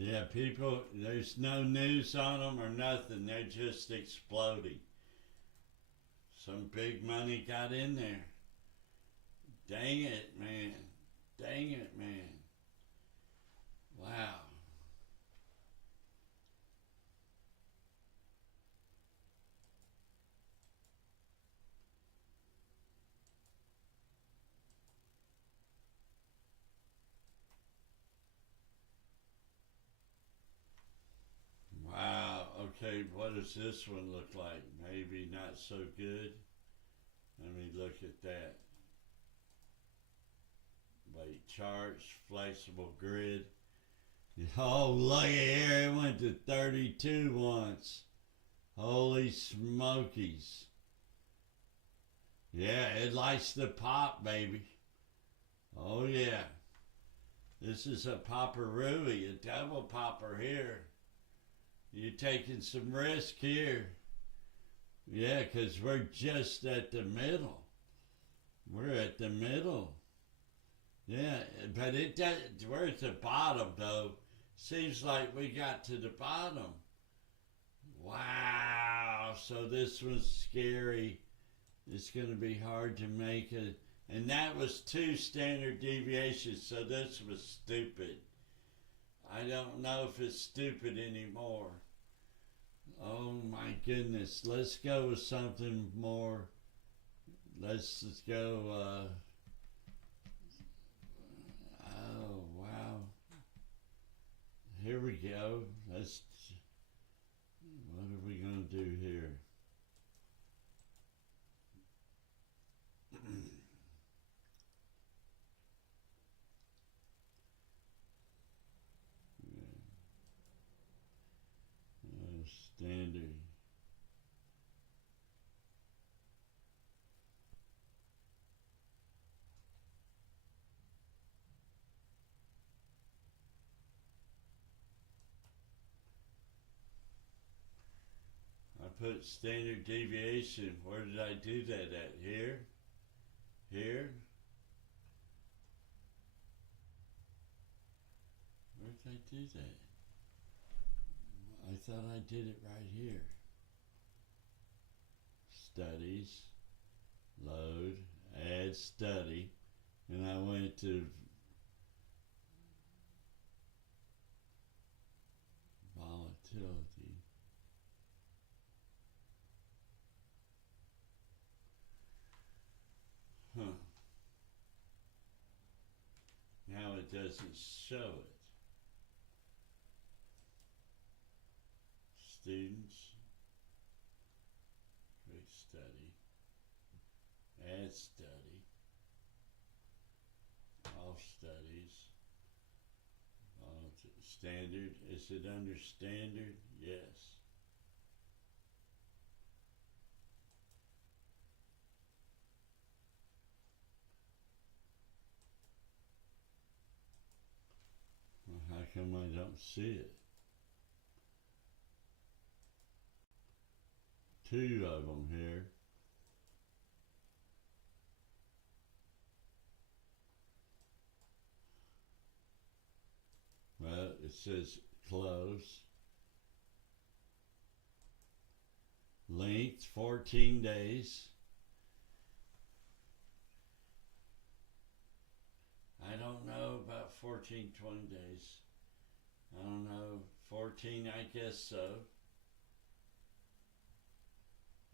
Yeah, people, there's no news on them or nothing. They're just exploding. Some big money got in there. Dang it, man. Dang it, man. Wow. Wow. Okay, what does this one look like? Maybe not so good. Let me look at that. Wait, charts, flexible grid. Oh, look at here. It went to 32 once. Holy smokies. Yeah, it likes to pop, baby. Oh, yeah. This is a popperooey, a double popper here. You're taking some risk here. Yeah, because we're just at the middle. We're at the middle. Yeah, but it does, we're at the bottom, though. Seems like we got to the bottom. Wow, so this was scary. It's going to be hard to make it. And that was 2 standard deviations, so this was stupid. I don't know if it's stupid anymore. Oh my goodness. Let's go with something more. Let's just go, oh wow. Here we go. What are we going to do here? Standard. I put standard deviation. Where did I do that at? Here? Here? Where did I do that? I thought I did it right here. Studies, load, add study, and I went to volatility. Huh. Now it doesn't show it. Students, quick study, add study, off studies, standard. Is it under standard? Yes. Well, how come I don't see it? 2 of them here. Well, it says close. Length 14 days. I don't know about 14, 20 days. I don't know. 14, I guess so.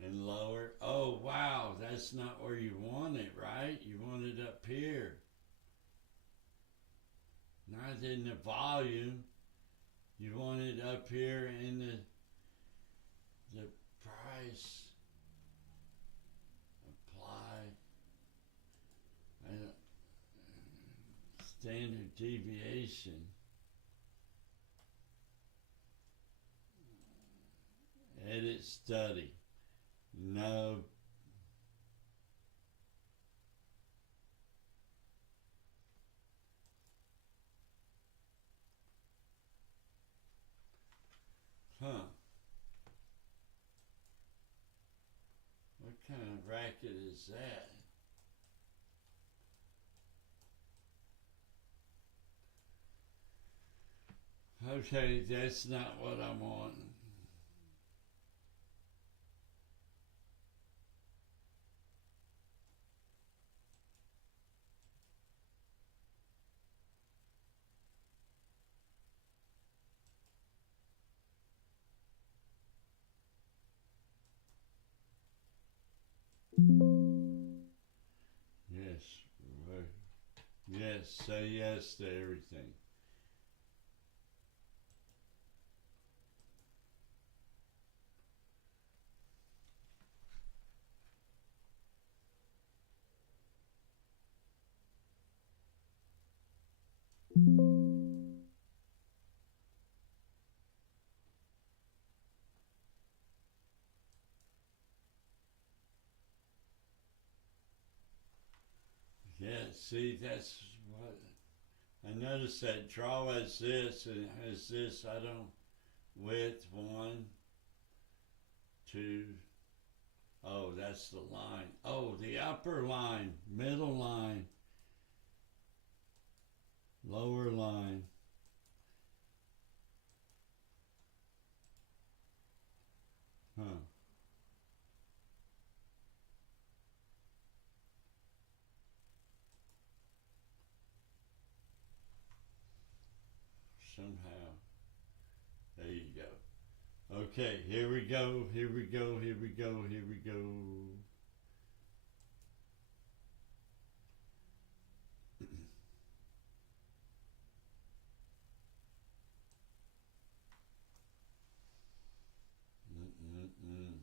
And lower. Oh, wow. That's not where you want it, right? You want it up here. Not in the volume. You want it up here in the price. Apply. Standard deviation. Edit study. No. Huh. What kind of racket is that? Okay, that's not what I want. Yes, right. Yes, say yes to everything. Yeah, see, that's what I noticed, that draw as this and as this. I don't width 1, 2. Oh, that's the line. Oh, the upper line, middle line, lower line. Huh. Somehow. There you go. Okay, here we go, here we go, here we go, here we go. Mm-mm-mm.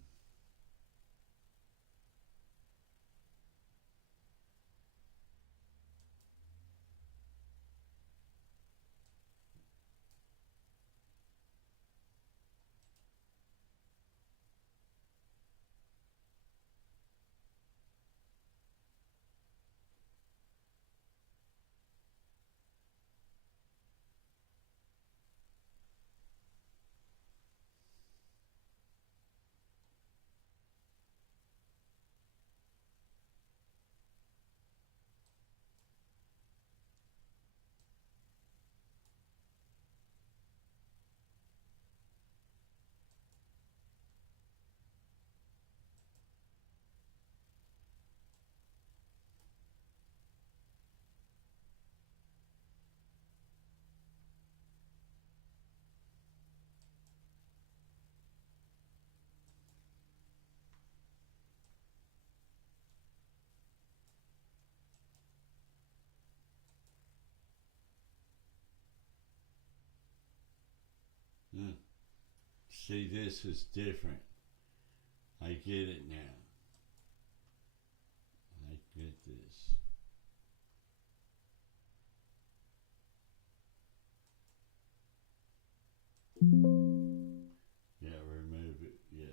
Mm. See, this is different. I get it now. I get this. Yeah, remove it, yes.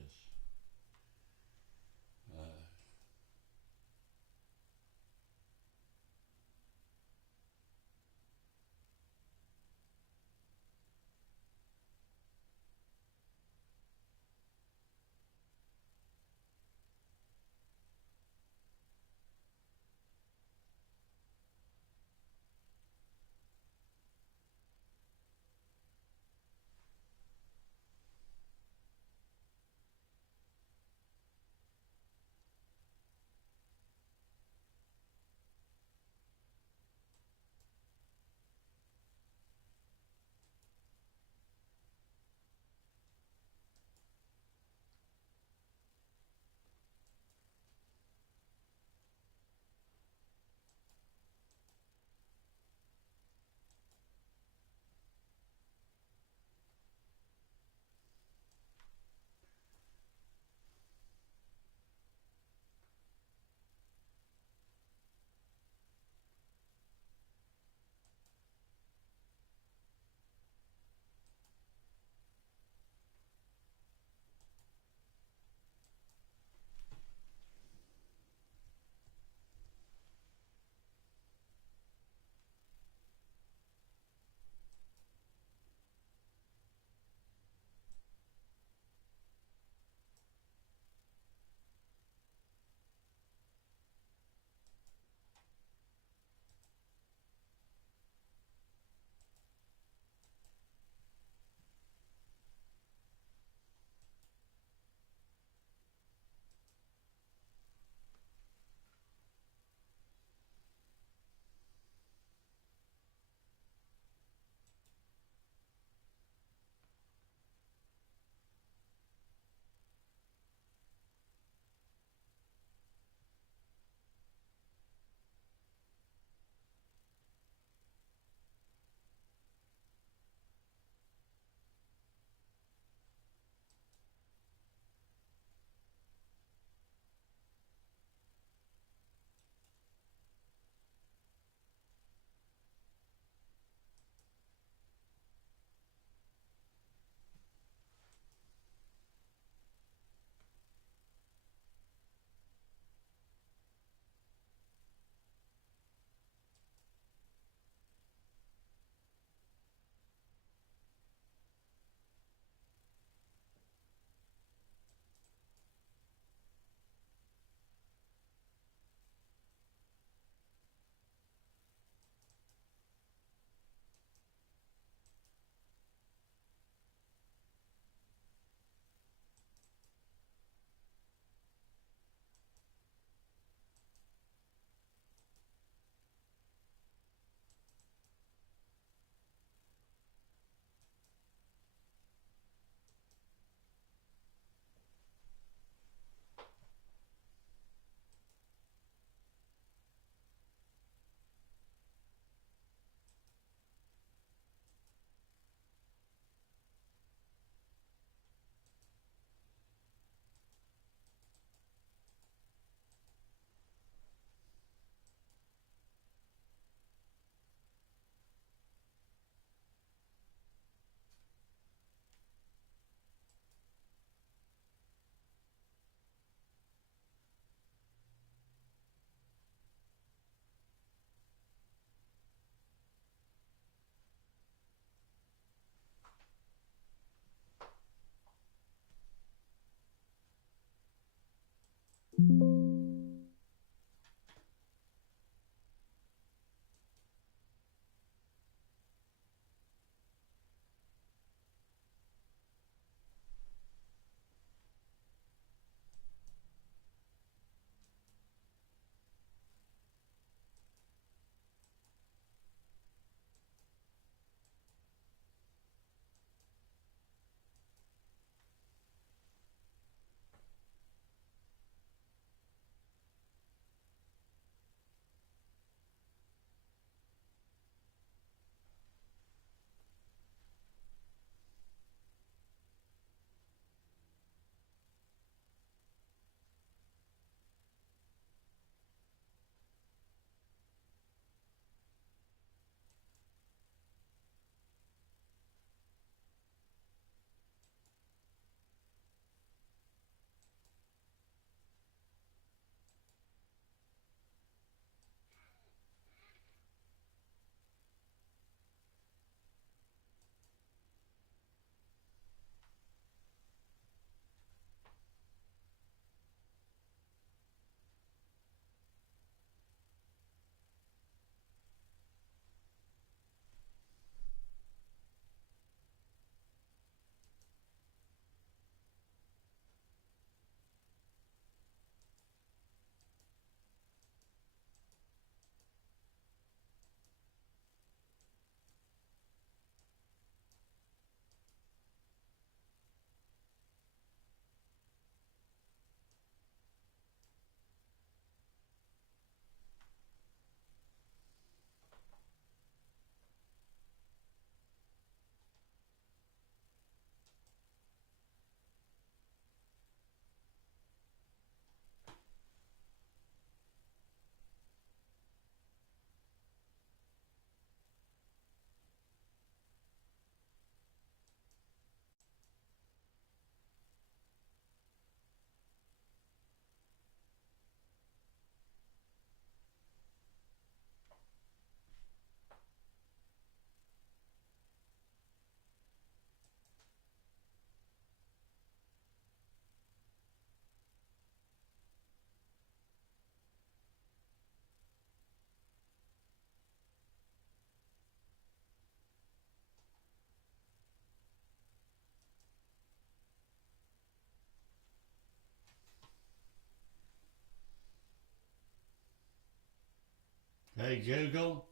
Hey Google,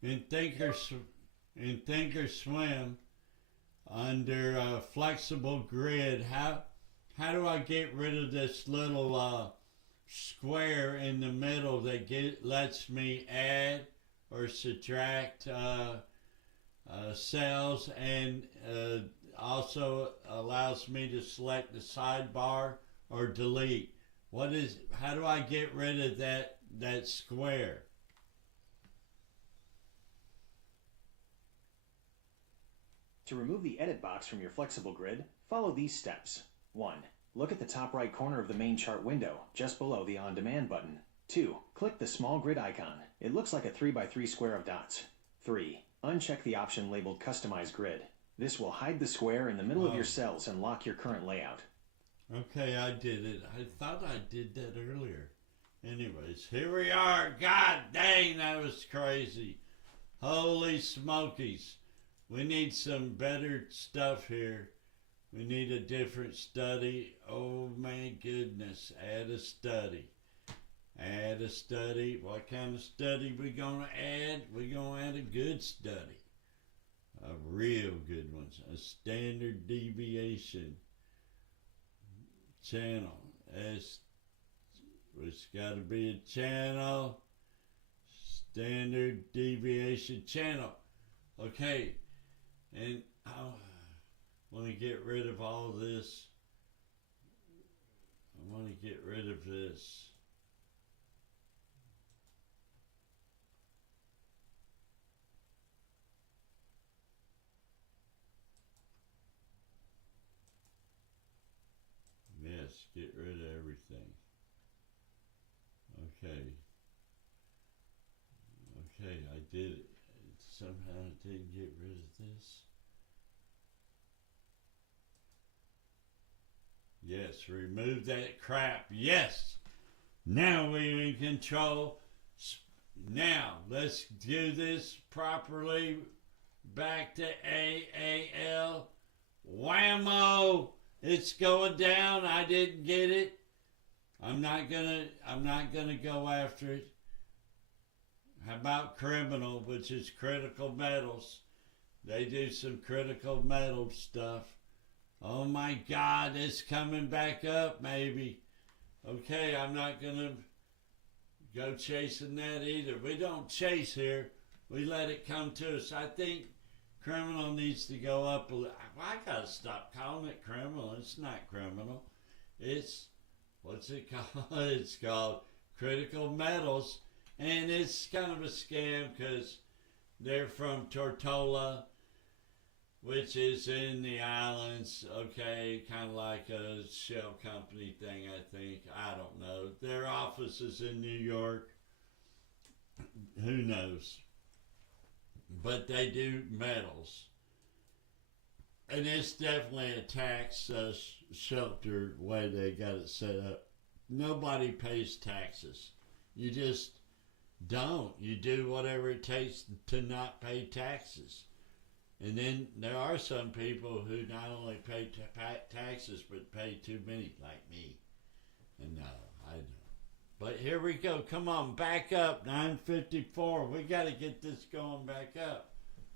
in Thinkorswim, under flexible grid, how do I get rid of this little square in the middle that lets me add or subtract cells, and also allows me to select the sidebar or delete? How do I get rid of that square? To remove the edit box from your flexible grid, follow these steps. 1. Look at the top right corner of the main chart window, just below the On Demand button. 2. Click the small grid icon. It looks like a 3x3 square of dots. 3. Uncheck the option labeled Customize Grid. This will hide the square in the middle of your cells and lock your current layout. Okay, I did it. I thought I did that earlier. Anyways, here we are. God dang, that was crazy. Holy smokies. We need some better stuff here. We need a different study. Oh my goodness. Add a study. Add a study. What kind of study we gonna add? We gonna add a good study. A real good one. A standard deviation channel. It's got to be a channel. Standard deviation channel. Okay. And I want to get rid of all this. I want to get rid of this. Yes, get rid of everything. Okay. Okay, I did it. Somehow I didn't get rid of this. Yes, remove that crap. Yes. Now we're in control. Now, let's do this properly. Back to AAL. Whammo! It's going down. I didn't get it. I'm not gonna go after it. How about criminal, which is critical metals? They do some critical metal stuff. Oh my God, it's coming back up, maybe. Okay, I'm not gonna go chasing that either. We don't chase here. We let it come to us. I think criminal needs to go up a little. I gotta stop calling it criminal. It's not criminal. It's, what's it called? It's called critical metals. And it's kind of a scam because they're from Tortola, which is in the islands. Okay, kind of like a shell company thing, I think. I don't know. Their office is in New York. Who knows? But they do metals. And it's definitely a tax shelter way they got it set up. Nobody pays taxes. You just don't. You do whatever it takes to not pay taxes. And then there are some people who not only pay taxes, but pay too many, like me. And no, I don't. But here we go. Come on, back up. 9:54. We got to get this going back up.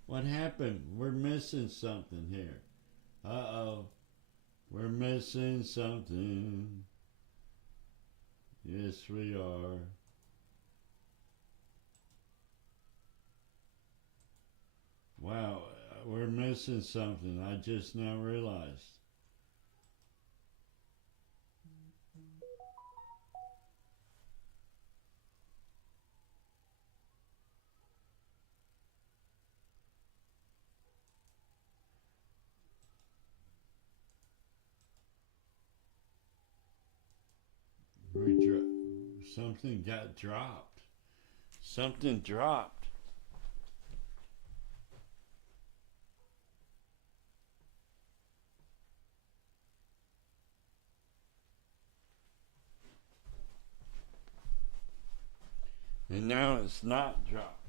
What happened? We're missing something here. Uh-oh. We're missing something. Yes, we are. Wow, we're missing something. I just now realized. Something got dropped. Something dropped. And now it's not dropped.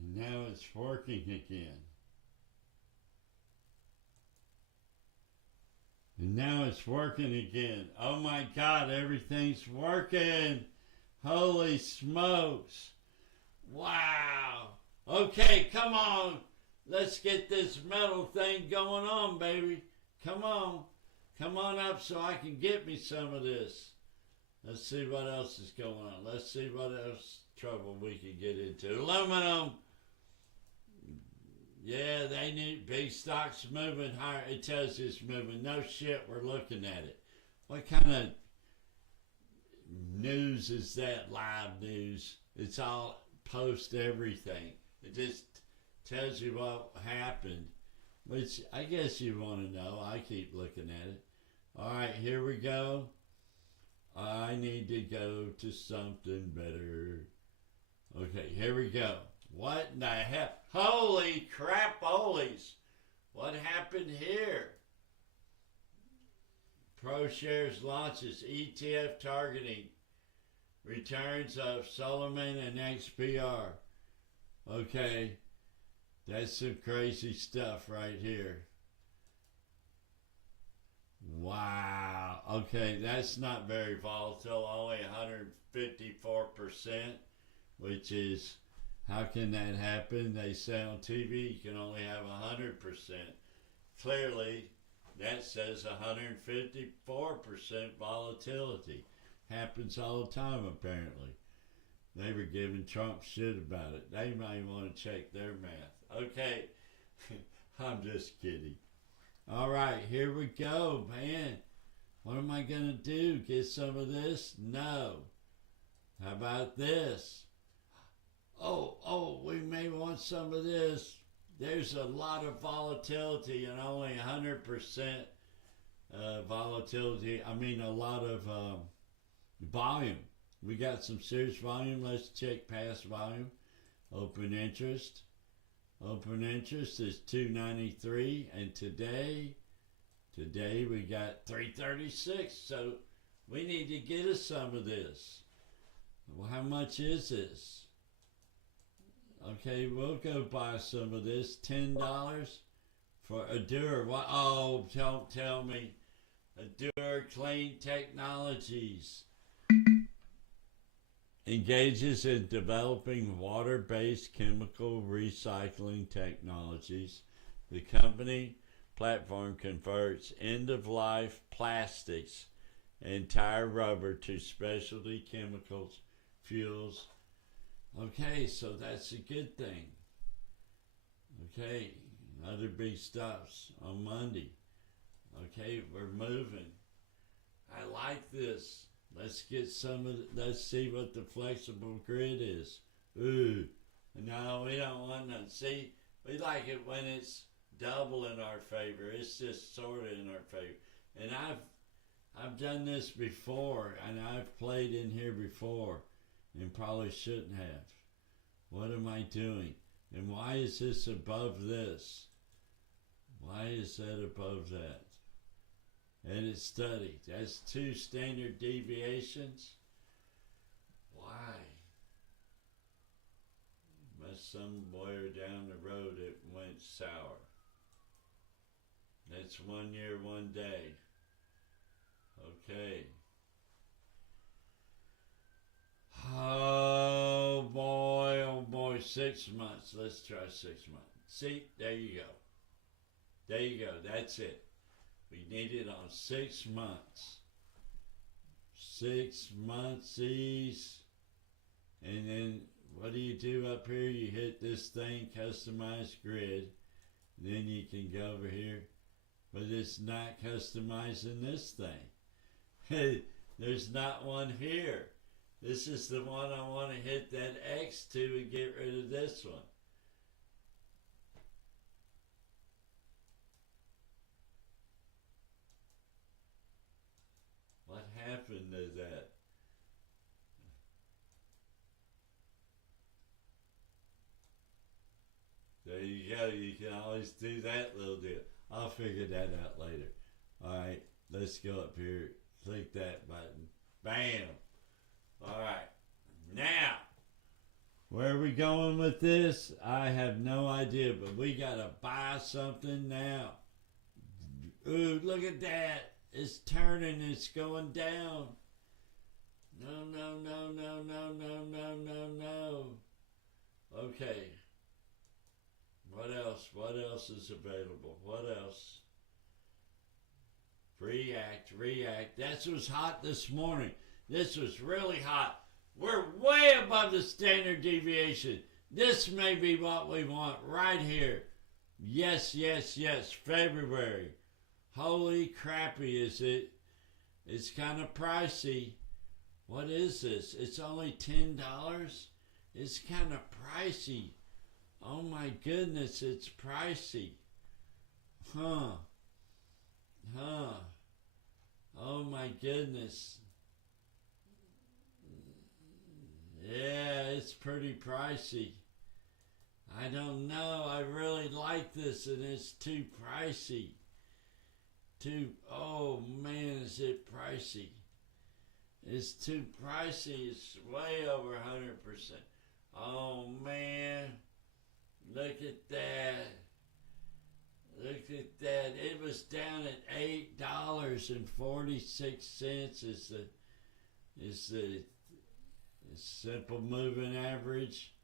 And now it's working again. And now it's working again. Oh my God, everything's working. Holy smokes. Wow. Okay, come on. Let's get this metal thing going on, baby. Come on. Come on up so I can get me some of this. Let's see what else is going on. Let's see what else trouble we can get into. Aluminum. Yeah, they need big stocks moving higher. It tells you it's moving. No shit, we're looking at it. What kind of news is that? Live news. It's all post everything. It just tells you what happened, which I guess you want to know. I keep looking at it. All right, here we go. I need to go to something better. Okay, here we go. What in the hell? Holy crap-olies. What happened here? ProShares launches ETF targeting returns of Solomon and XPR. Okay, that's some crazy stuff right here. Wow. Okay, that's not very volatile. Only 154%, which is, how can that happen? They say on TV you can only have 100%. Clearly, that says 154% volatility. Happens all the time, apparently. They were giving Trump shit about it. They might want to check their math. Okay, I'm just kidding. All right, here we go, man. What am I going to do? Get some of this? No. How about this? Oh, we may want some of this. There's a lot of volatility and only 100% volatility. I mean, a lot of volume. We got some serious volume. Let's check past volume. Open interest. Open interest is 293, and today we got 336. So we need to get us some of this. Well, how much is this? Okay, we'll go buy some of this. $10 for Adure. What? Oh, don't tell me. Adure Clean Technologies engages in developing water-based chemical recycling technologies. The company platform converts end-of-life plastics and tire rubber to specialty chemicals, fuels. Okay, so that's a good thing. Okay, other big stops on Monday. Okay, we're moving. I like this. Let's get some of let's see what the flexible grid is. Ooh, no, we don't want none. See, we like it when it's double in our favor. It's just sort of in our favor. And I've done this before, and I've played in here before, and probably shouldn't have. What am I doing? And why is this above this? Why is that above that? Edit study. That's 2 standard deviations. Why? Must somewhere down the road it went sour. That's 1 year, 1 day. Okay. Oh boy, 6 months. Let's try 6 months. See, there you go. There you go, that's it. We need it on 6 months. 6 monthsies. And then what do you do up here? You hit this thing, customize grid. Then you can go over here. But it's not customizing this thing. There's not one here. This is the one I want to hit that X to and get rid of this one. What happened to that? There you go. You can always do that little deal. I'll figure that out later. All right, let's go up here. Click that button. Bam. All right. Now, where are we going with this? I have no idea, but we got to buy something now. Ooh, look at that. It's turning. It's going down. No, no, no, no, no, no, no, no, no. Okay. What else? What else is available? What else? React. That was hot this morning. This was really hot. We're way above the standard deviation. This may be what we want right here. Yes. February. Holy crappy, is it? It's kind of pricey. What is this? It's only $10? It's kind of pricey. Oh my goodness, it's pricey. Huh. Oh my goodness. Yeah, it's pretty pricey. I don't know. I really like this and it's too pricey. Oh man, is it pricey? It's too pricey. It's way over 100%. Oh man. Look at that. Look at that. It was down at $8.46 is the simple moving average.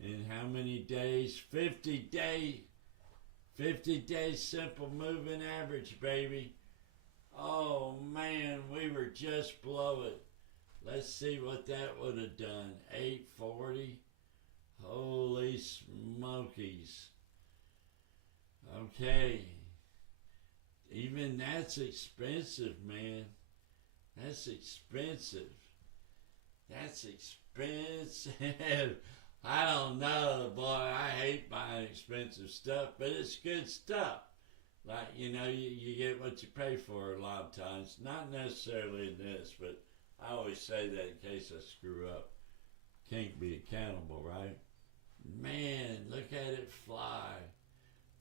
In how many days? 50 days simple moving average, baby. Oh man, we were just below it. Let's see what that would have done. 840. Holy smokies. Okay. Even that's expensive, man. That's expensive. That's expensive. I don't know, boy. I hate buying expensive stuff, but it's good stuff. Like, you get what you pay for a lot of times. Not necessarily in this, but I always say that in case I screw up. Can't be accountable, right? Man, look at it fly.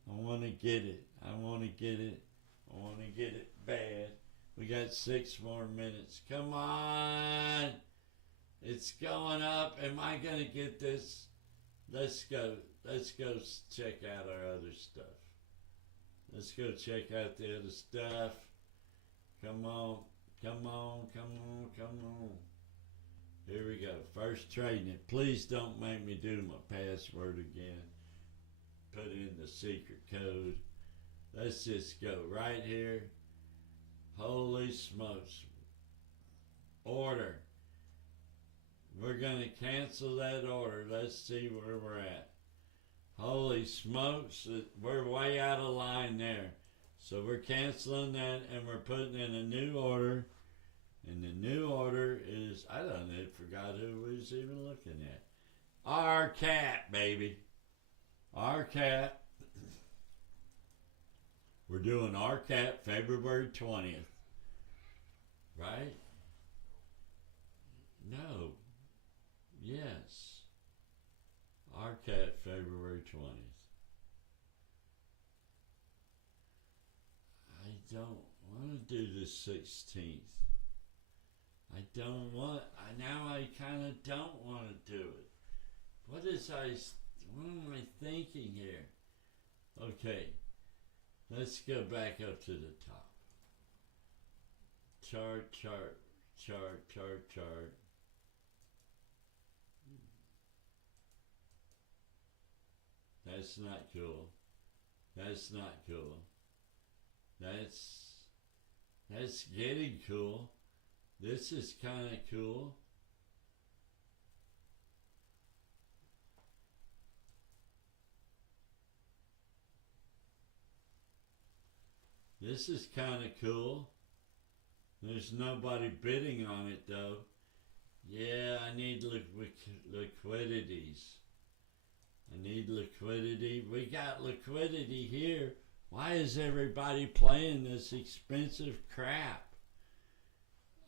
I want to get it. I want to get it bad. We got 6 more minutes. Come on. It's going up. Am I going to get this? Let's go check out our other stuff. Let's go check out the other stuff. Come on. Here we go. First trading it. Please don't make me do my password again. Put in the secret code. Let's just go right here. Holy smokes. Order. We're going to cancel that order. Let's see where we're at. Holy smokes. We're way out of line there. So we're canceling that and we're putting in a new order. And the new order is, I don't know, forgot who we was even looking at. Our cat, baby. Our cat. We're doing our cat February 20th. Right? No. Yes. Our cat February 20th. I don't want to do the 16th. Now I kind of don't want to do it. What am I thinking here? Okay, let's go back up to the top. Chart. That's not cool. That's getting cool. This is kind of cool. This is kind of cool. There's nobody bidding on it though. Yeah, I need liquidities. I need liquidity. We got liquidity here. Why is everybody playing this expensive crap?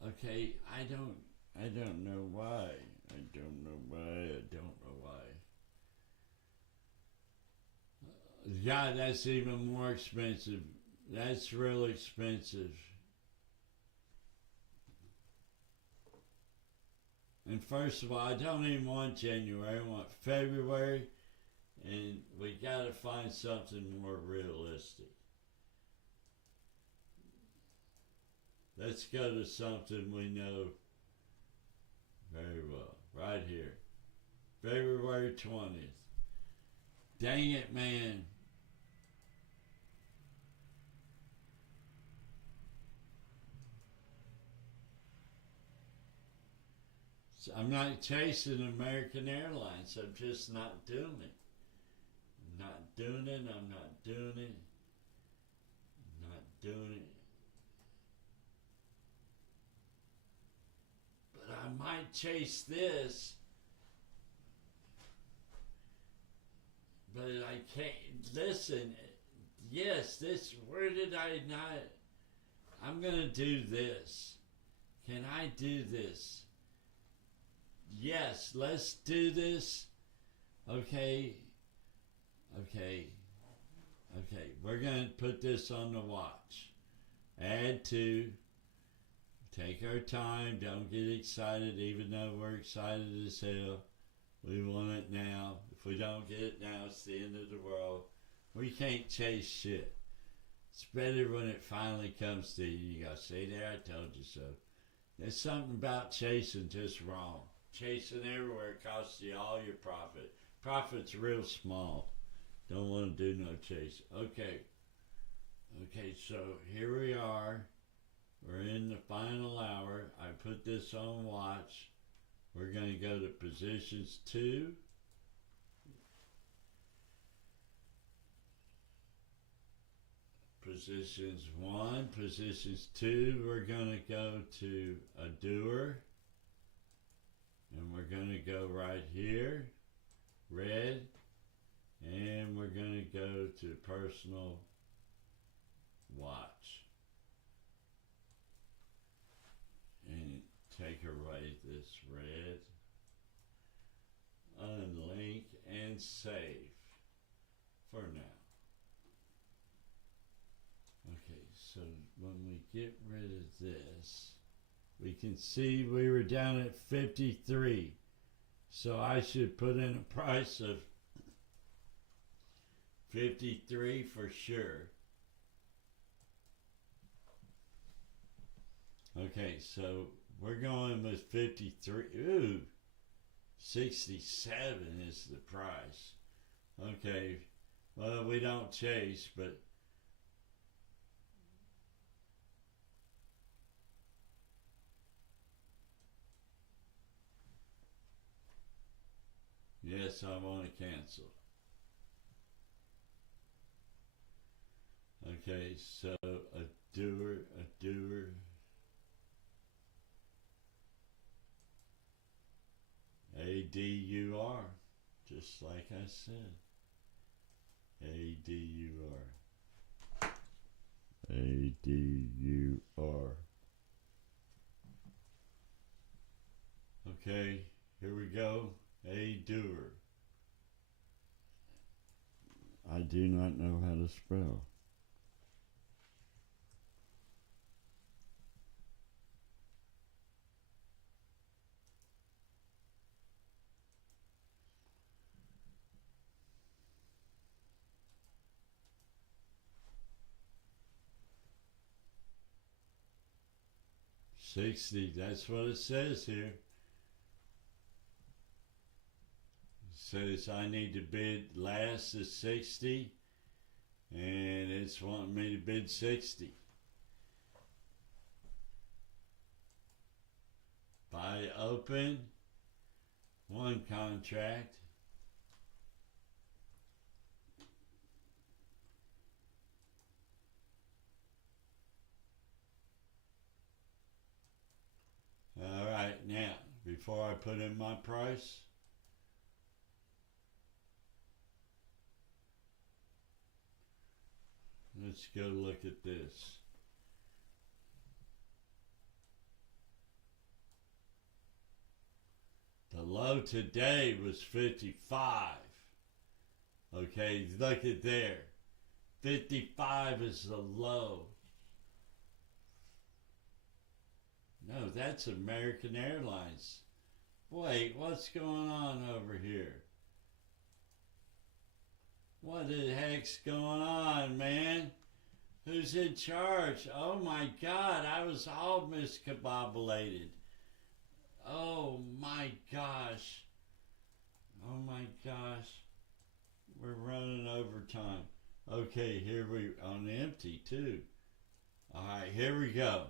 Okay, I don't know why. I don't know why. God, that's even more expensive. That's really expensive. And first of all, I don't even want January. I want February. And we got to find something more realistic. Let's go to something we know very well. Right here. February 20th. Dang it, man. So I'm not chasing American Airlines. I'm just not doing it. I'm not doing it. I'm not doing it. I'm not doing it. But I might chase this. But I can't. Listen. Yes, this. Where did I not? I'm going to do this. Can I do this? Yes, let's do this. Okay. We're going to put this on the watch. Add to. Take our time. Don't get excited, even though we're excited as hell. We want it now. If we don't get it now, it's the end of the world. We can't chase shit. It's better when it finally comes to you. You go, see there, I told you so. There's something about chasing just wrong. Chasing everywhere costs you all your profit. Profit's real small. Don't want to do no chase. Okay, so here we are. We're in the final hour. I put this on watch. We're going to go to positions 2. Positions 1, positions 2, we're going to go to a doer. And we're going to go right here, red. And we're going to go to personal watch. And take away this red. Unlink and save for now. Okay, so when we get rid of this, we can see we were down at 53. So I should put in a price of 53 for sure. Okay, so we're going with 53. Ooh, 67 is the price. Okay, well, we don't chase, but yes, I want to cancel. Okay, so a doer. A-D-U-R, just like I said. A-D-U-R. A-D-U-R. Okay, here we go. A doer. I do not know how to spell. $60, that's what it says here. It says I need to bid last is 60, and it's wanting me to bid 60. Buy open, 1 contract. All right, now, before I put in my price, let's go look at this. The low today was 55. Okay, look at there. 55 is the low. No, that's American Airlines. Wait, what's going on over here? What the heck's going on, man? Who's in charge? Oh my God, I was all miscombobulated. Oh my gosh. Oh my gosh. We're running over time. Okay, here we on empty too. All right, here we go.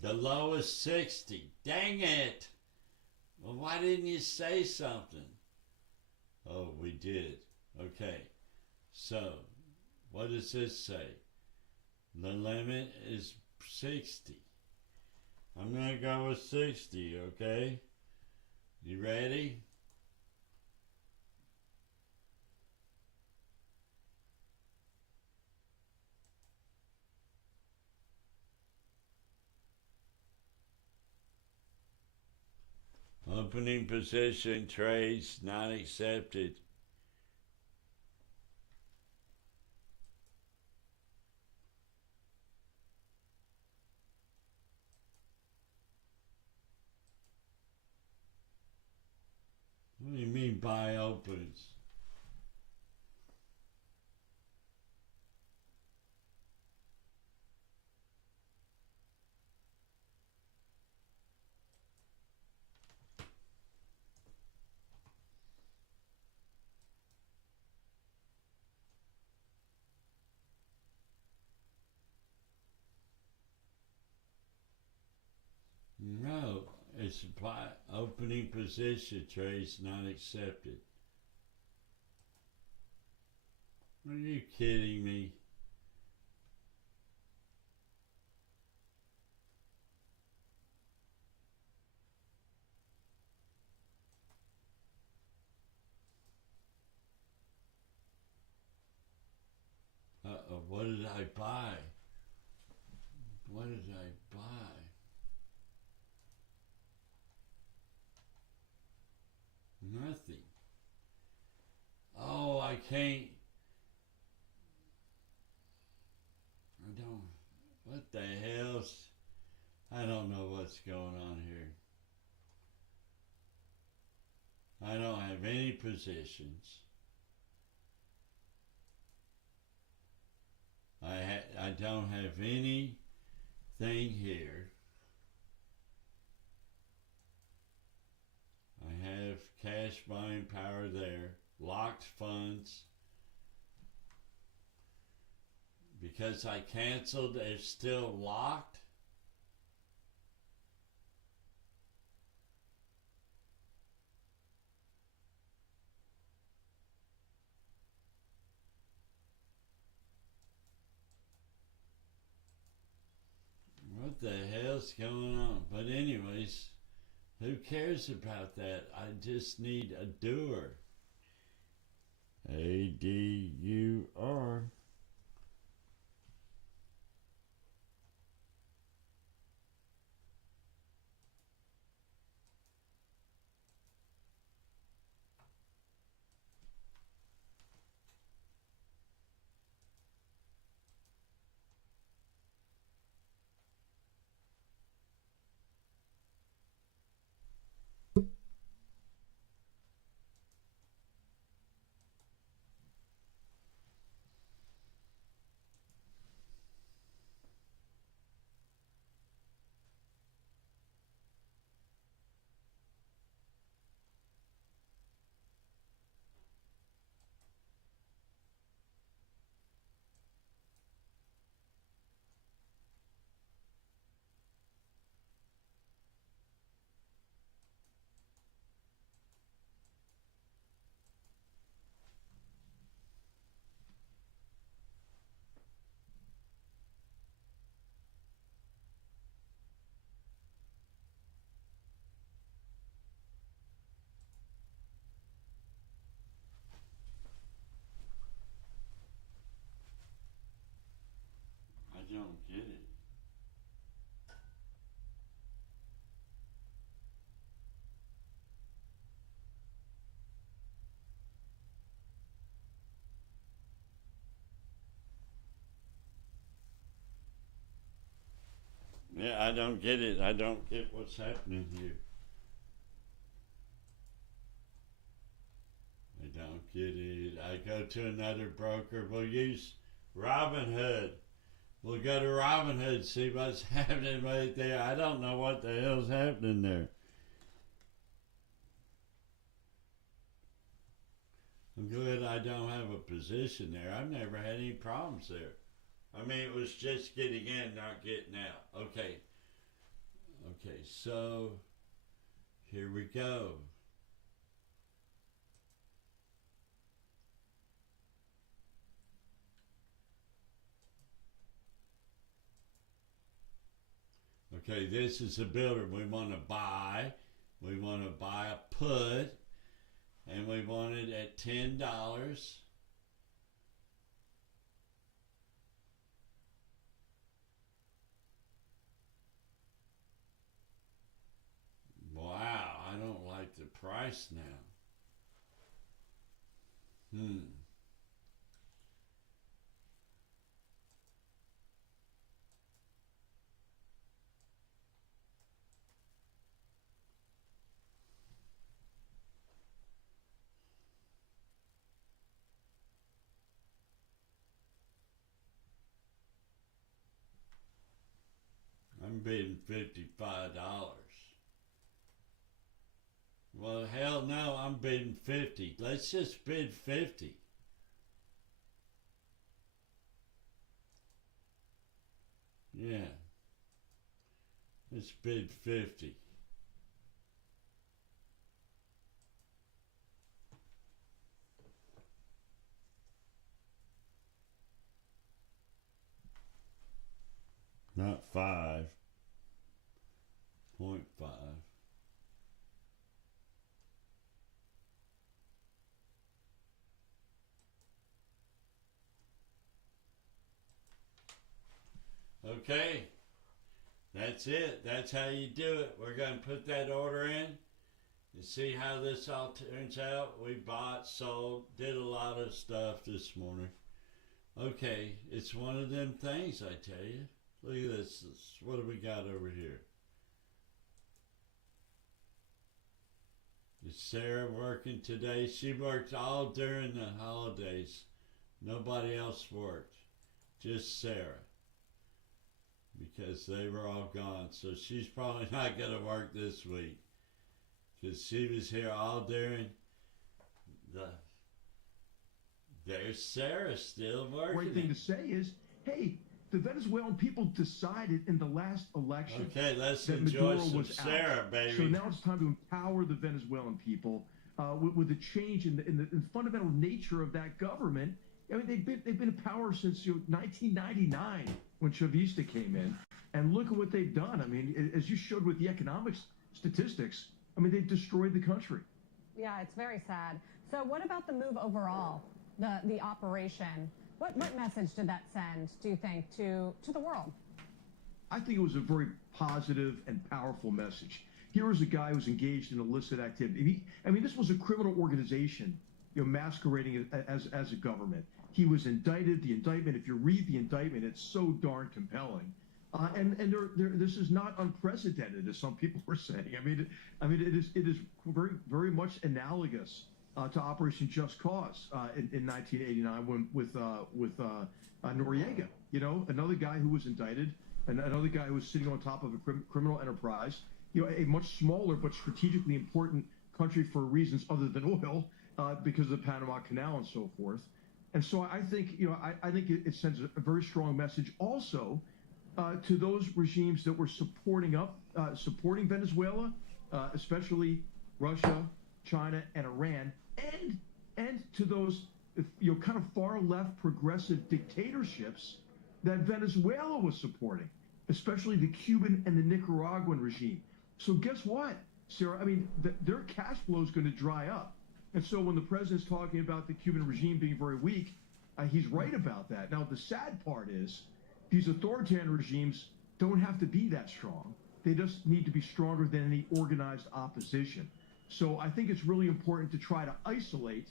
The low is 60. Dang it. Well, why didn't you say something? Oh, we did. Okay. So, what does this say? The limit is 60. I'm going to go with 60, okay? You ready? Opening position trades not accepted. What do you mean buy opens? No, it's buy opening position trades not accepted. Are you kidding me? Uh-oh, what did I buy? What did I buy? Nothing. Oh, I can't. I don't. What the hell's. I don't know what's going on here. I don't have any positions. I don't have anything here. I have cash buying power there. Locked funds. Because I canceled, they're still locked. What the hell's going on? But anyways, who cares about that? I just need a doer. A-D-U-R. I don't get it. Yeah, I don't get it. I don't get what's happening here. I don't get it. I go to another broker. We'll use Robinhood. We'll go to Robinhood, see what's happening right there. I don't know what the hell's happening there. I'm glad I don't have a position there. I've never had any problems there. I mean, it was just getting in, not getting out. Okay. Okay, so here we go. Okay, this is a builder we want to buy. We want to buy a put, and we want it at $10. Wow, I don't like the price now. I'm bidding $55. Well, hell no, I'm bidding 50. Let's just bid 50. Yeah. Let's bid 50. Not 5.5. Okay, that's it. That's how you do it. We're going to put that order in and see how this all turns out. We bought, sold, did a lot of stuff this morning. Okay, it's one of them things, I tell you. Look at this. What do we got over here? Is Sarah working today? She worked all during the holidays. Nobody else worked. Just Sarah. Because they were all gone. So she's probably not going to work this week. Because she was here all during the... There's Sarah still working. Right thing to say is, hey, the Venezuelan people decided in the last election let's that enjoy Maduro some was Sarah, out. baby. So now it's time to empower the Venezuelan people with a change in the fundamental nature of that government. I mean, they've been in power since 1999 when Chavista came in, and look at what they've done. I mean, as you showed with the economic statistics, I mean, they've destroyed the country. Yeah, it's very sad. So what about the move overall, the operation? What message did that send, do you think, to the world? I think it was a very positive and powerful message. Here was a guy who was engaged in illicit activity. I mean, this was a criminal organization, masquerading as a government. He was indicted. The indictment, if you read the indictment, it's so darn compelling. And this is not unprecedented, as some people were saying. I mean, it is very, very much analogous to Operation Just Cause in 1989 with Noriega. Another guy who was indicted, and another guy who was sitting on top of a criminal enterprise. A much smaller but strategically important country for reasons other than oil, because of the Panama Canal and so forth. And so I think I think it sends a very strong message also to those regimes that were supporting Venezuela, especially Russia, China, and Iran, and to those kind of far left progressive dictatorships that Venezuela was supporting, especially the Cuban and the Nicaraguan regime. So guess what, Sarah? I mean, their cash flow is going to dry up. And so when the president's talking about the Cuban regime being very weak, he's right about that. Now, the sad part is these authoritarian regimes don't have to be that strong. They just need to be stronger than any organized opposition. So I think it's really important to try to isolate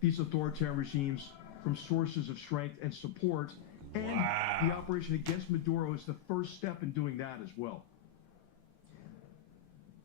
these authoritarian regimes from sources of strength and support. And the operation against Maduro is the first step in doing that as well.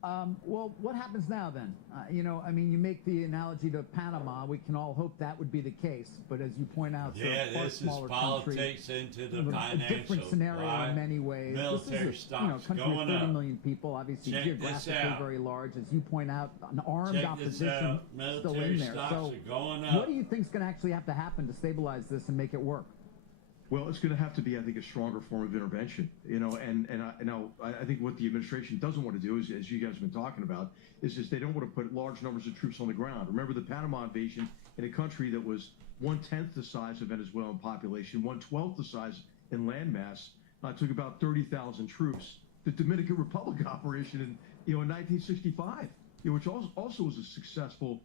Well, what happens now then? You know, I mean, you make the analogy to Panama. We can all hope that would be the case. But as you point out, Yeah, far this is smaller politics country, into the kind of financial. a different scenario right? in many ways. Military This is a, country stocks of going 30 up. million people, obviously Check this geographically out. very large. As you point out, an armed Check this opposition out. still Military in there. stocks So, are going up. what do you think is going to actually have to happen to stabilize this and make it work? Well, it's going to have to be, I think, a stronger form of intervention. You know, I think what the administration doesn't want to do, is, as you guys have been talking about, is just they don't want to put large numbers of troops on the ground. Remember the Panama invasion in a country that was 1/10 the size of Venezuelan population, 1/12 the size in landmass. Took about 30,000 troops. The Dominican Republic operation in 1965, which also was a successful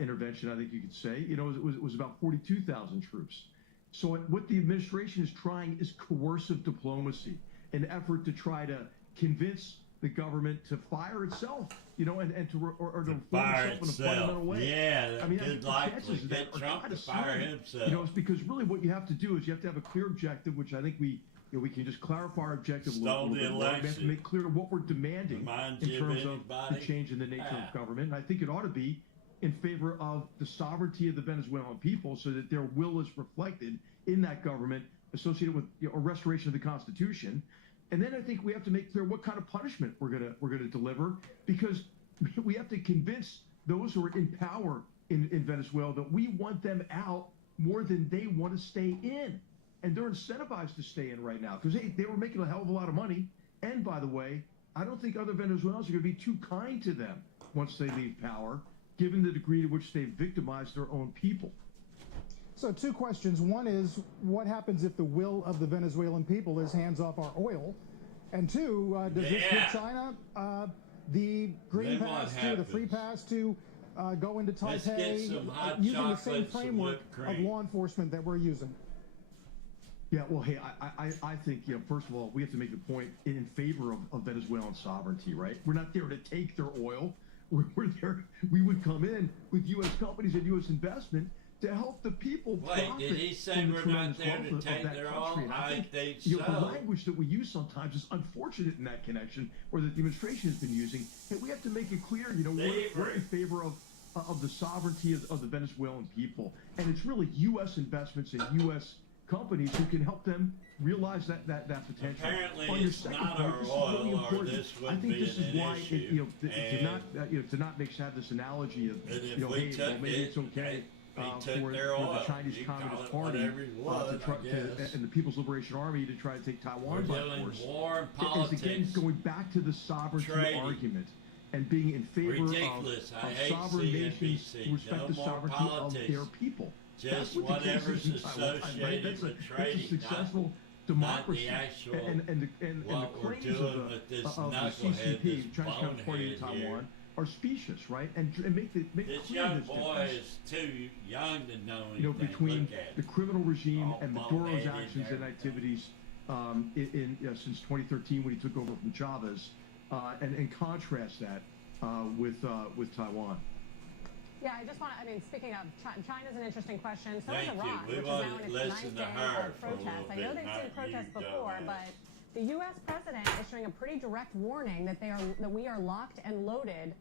intervention, I think you could say. You know, it was about 42,000 troops. So what the administration is trying is coercive diplomacy, an effort to try to convince the government to fire itself, you know, and to reform fire itself in a fundamental way. Yeah, I mean, good the likely. chances of that Get are Trump kind to of fire slim. himself. You know, it's because really what you have to do is you have to have a clear objective, which I think we can just clarify our objective a Stole little the bit more. We have to election. make clear what we're demanding Remind in you of terms of anybody? the change in the nature of government. And I think it ought to be in favor of the sovereignty of the Venezuelan people, so that their will is reflected in that government, associated with a restoration of the Constitution. And then I think we have to make clear what kind of punishment we're gonna deliver, because we have to convince those who are in power in Venezuela that we want them out more than they want to stay in. And they're incentivized to stay in right now because they were making a hell of a lot of money. And by the way, I don't think other Venezuelans are going to be too kind to them once they leave power, given the degree to which they've victimized their own people. So 2 questions. One is, what happens if the will of the Venezuelan people is hands off our oil? And 2, does this give China the green Then pass what the free pass to go into Let's get Taipei some hot using the same chocolate, some framework whipped of cream. law enforcement that we're using? Yeah, well, hey, I think, first of all, we have to make the point in favor of Venezuelan sovereignty, right? We're not there to take their oil. We're there. We would come in with U.S. companies and U.S. investment to help the people Wait, profit did he say from the we're tremendous not there to wealth of take that their country. oil? And I think the so. language that we use sometimes is unfortunate in that connection, or that the administration has been using. And we have to make it clear, we're in favor of the sovereignty of the Venezuelan people, and it's really U.S. investments in U.S. companies who can help them realize that potential. Apparently, On your it's second not point, our this is oil, really or important. this I would think be this is an why issue. to not have this analogy of And if hey, we took well, maybe it, it's okay. took For their the oil. Chinese You call Communist it Party whatever you want, and the People's Liberation Army to try to take Taiwan We're by doing force. war and It's again politics. going back to the sovereignty Trading. argument and being in favor Ridiculous. I of hate sovereign nations CNBC. who respect No the more sovereignty politics. of their people. Just That's what the case whatever's is in Taiwan, right? associated That's with that's trading, a successful not democracy. the actual and the what we're claims doing of with this the knucklehead, CCP, this the Chinese Communist Party in bonehead here. Taiwan, are specious, right? And make This clear young this boy difference. is too young to know anything. Between Look at the him. criminal regime All and Maduro's boneheaded actions and and activities since 2013 when he took over from Chavez, and contrast that with Taiwan. Yeah, I just want to, speaking of China's an interesting question. So Thank is you. Iran, We which is want now to in its listen ninth to day her of for a little protests. I know bit, they've not seen protests you, before, dumbass. but the U.S. president issuing a pretty direct warning that we are locked and loaded,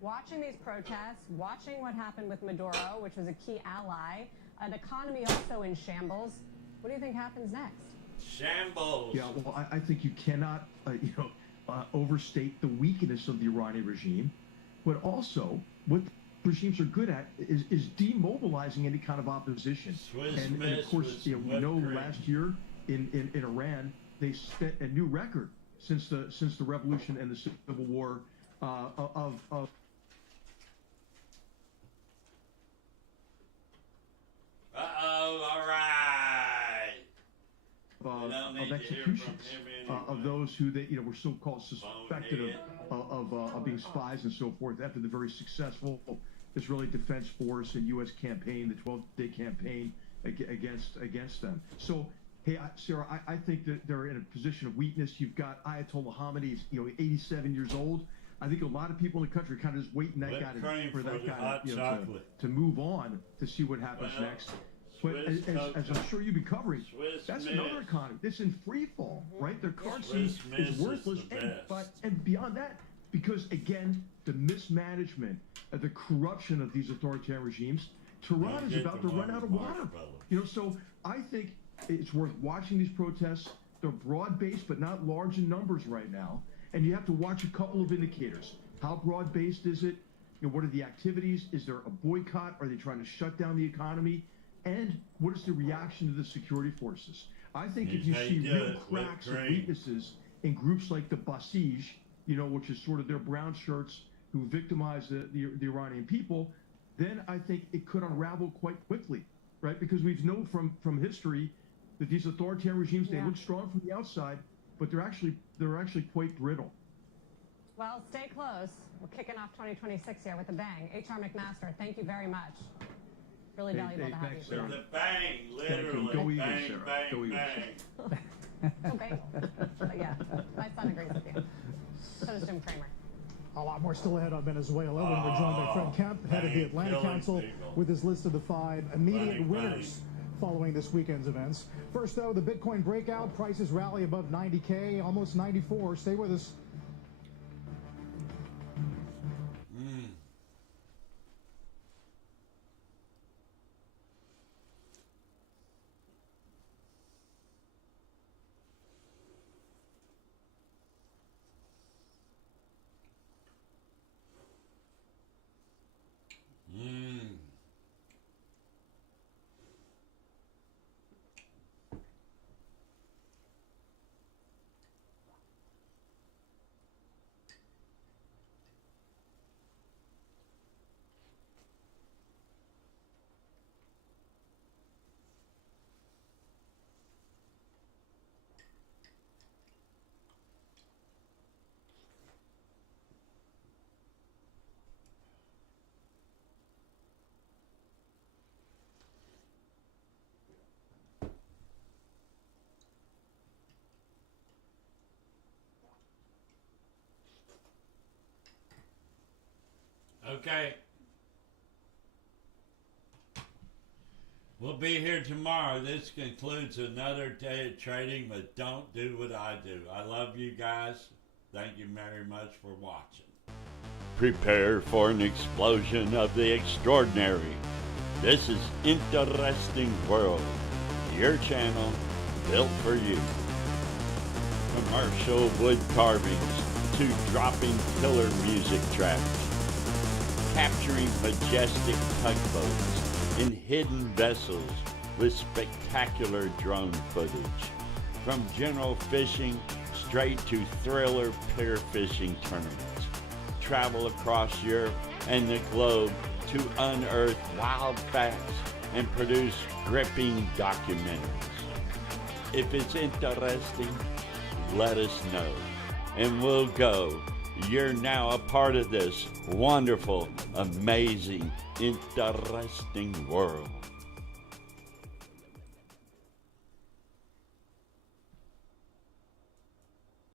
watching these protests, watching what happened with Maduro, which was a key ally, an economy also in shambles. What do you think happens next? Shambles. Yeah, well, I think you cannot, overstate the weakness of the Iranian regime, but also what regimes are good at is demobilizing any kind of opposition. And of course, we know last year in Iran they set a new record since the revolution and the civil war of all right. Of executions of those who were so-called suspected of being spies and so forth after the very successful Israeli Defense Force and U.S. campaign, the 12-day campaign against them. So, hey, Sarah, I think that they're in a position of weakness. You've got Ayatollah Khamenei, 87 years old. I think a lot of people in the country are kind of just waiting for that guy to move on to see what happens next. But as I'm sure you've been covering, that's another economy. It's in free fall, right? Their currency is worthless, and beyond that, because, again, the mismanagement, the corruption of these authoritarian regimes, Tehran is about to run out of water. You know, so I think it's worth watching these protests. They're broad-based, but not large in numbers right now. And you have to watch a couple of indicators. How broad-based is it? You know, what are the activities? Is there a boycott? Are they trying to shut down the economy? And what is the reaction to the security forces? I think if you see real cracks and weaknesses in groups like the Basij, you know, which is sort of their brown shirts who victimize the Iranian people, then I think it could unravel quite quickly, right? Because we've known from history that these authoritarian regimes, they look strong from the outside, but they're actually quite brittle. Well, stay close. We're kicking off 2026 here with a bang. H.R. McMaster, thank you very much. Really valuable to have you. With a bang, literally. Go Eagles, bang, Sarah. bang, Go Eagles. bang. Go Bengals. But yeah, my son agrees with you. So does Jim Cramer. A lot more still ahead on Venezuela when we're joined by Fred Kemp, head of the Atlantic Council, with his list of the 5 immediate winners following this weekend's events. First, though, the Bitcoin breakout. Prices rally above 90K, almost 94. Stay with us. Okay. We'll be here tomorrow. This concludes another day of trading, but don't do what I do. I love you guys. Thank you very much for watching. Prepare for an explosion of the extraordinary. This is Interesting World, your channel built for you. Commercial wood carvings to dropping killer music tracks. Capturing majestic tugboats in hidden vessels with spectacular drone footage. From general fishing straight to thriller pier fishing tournaments. Travel across Europe and the globe to unearth wild facts and produce gripping documentaries. If it's interesting, let us know and we'll go. You're now a part of this wonderful, amazing, interesting world.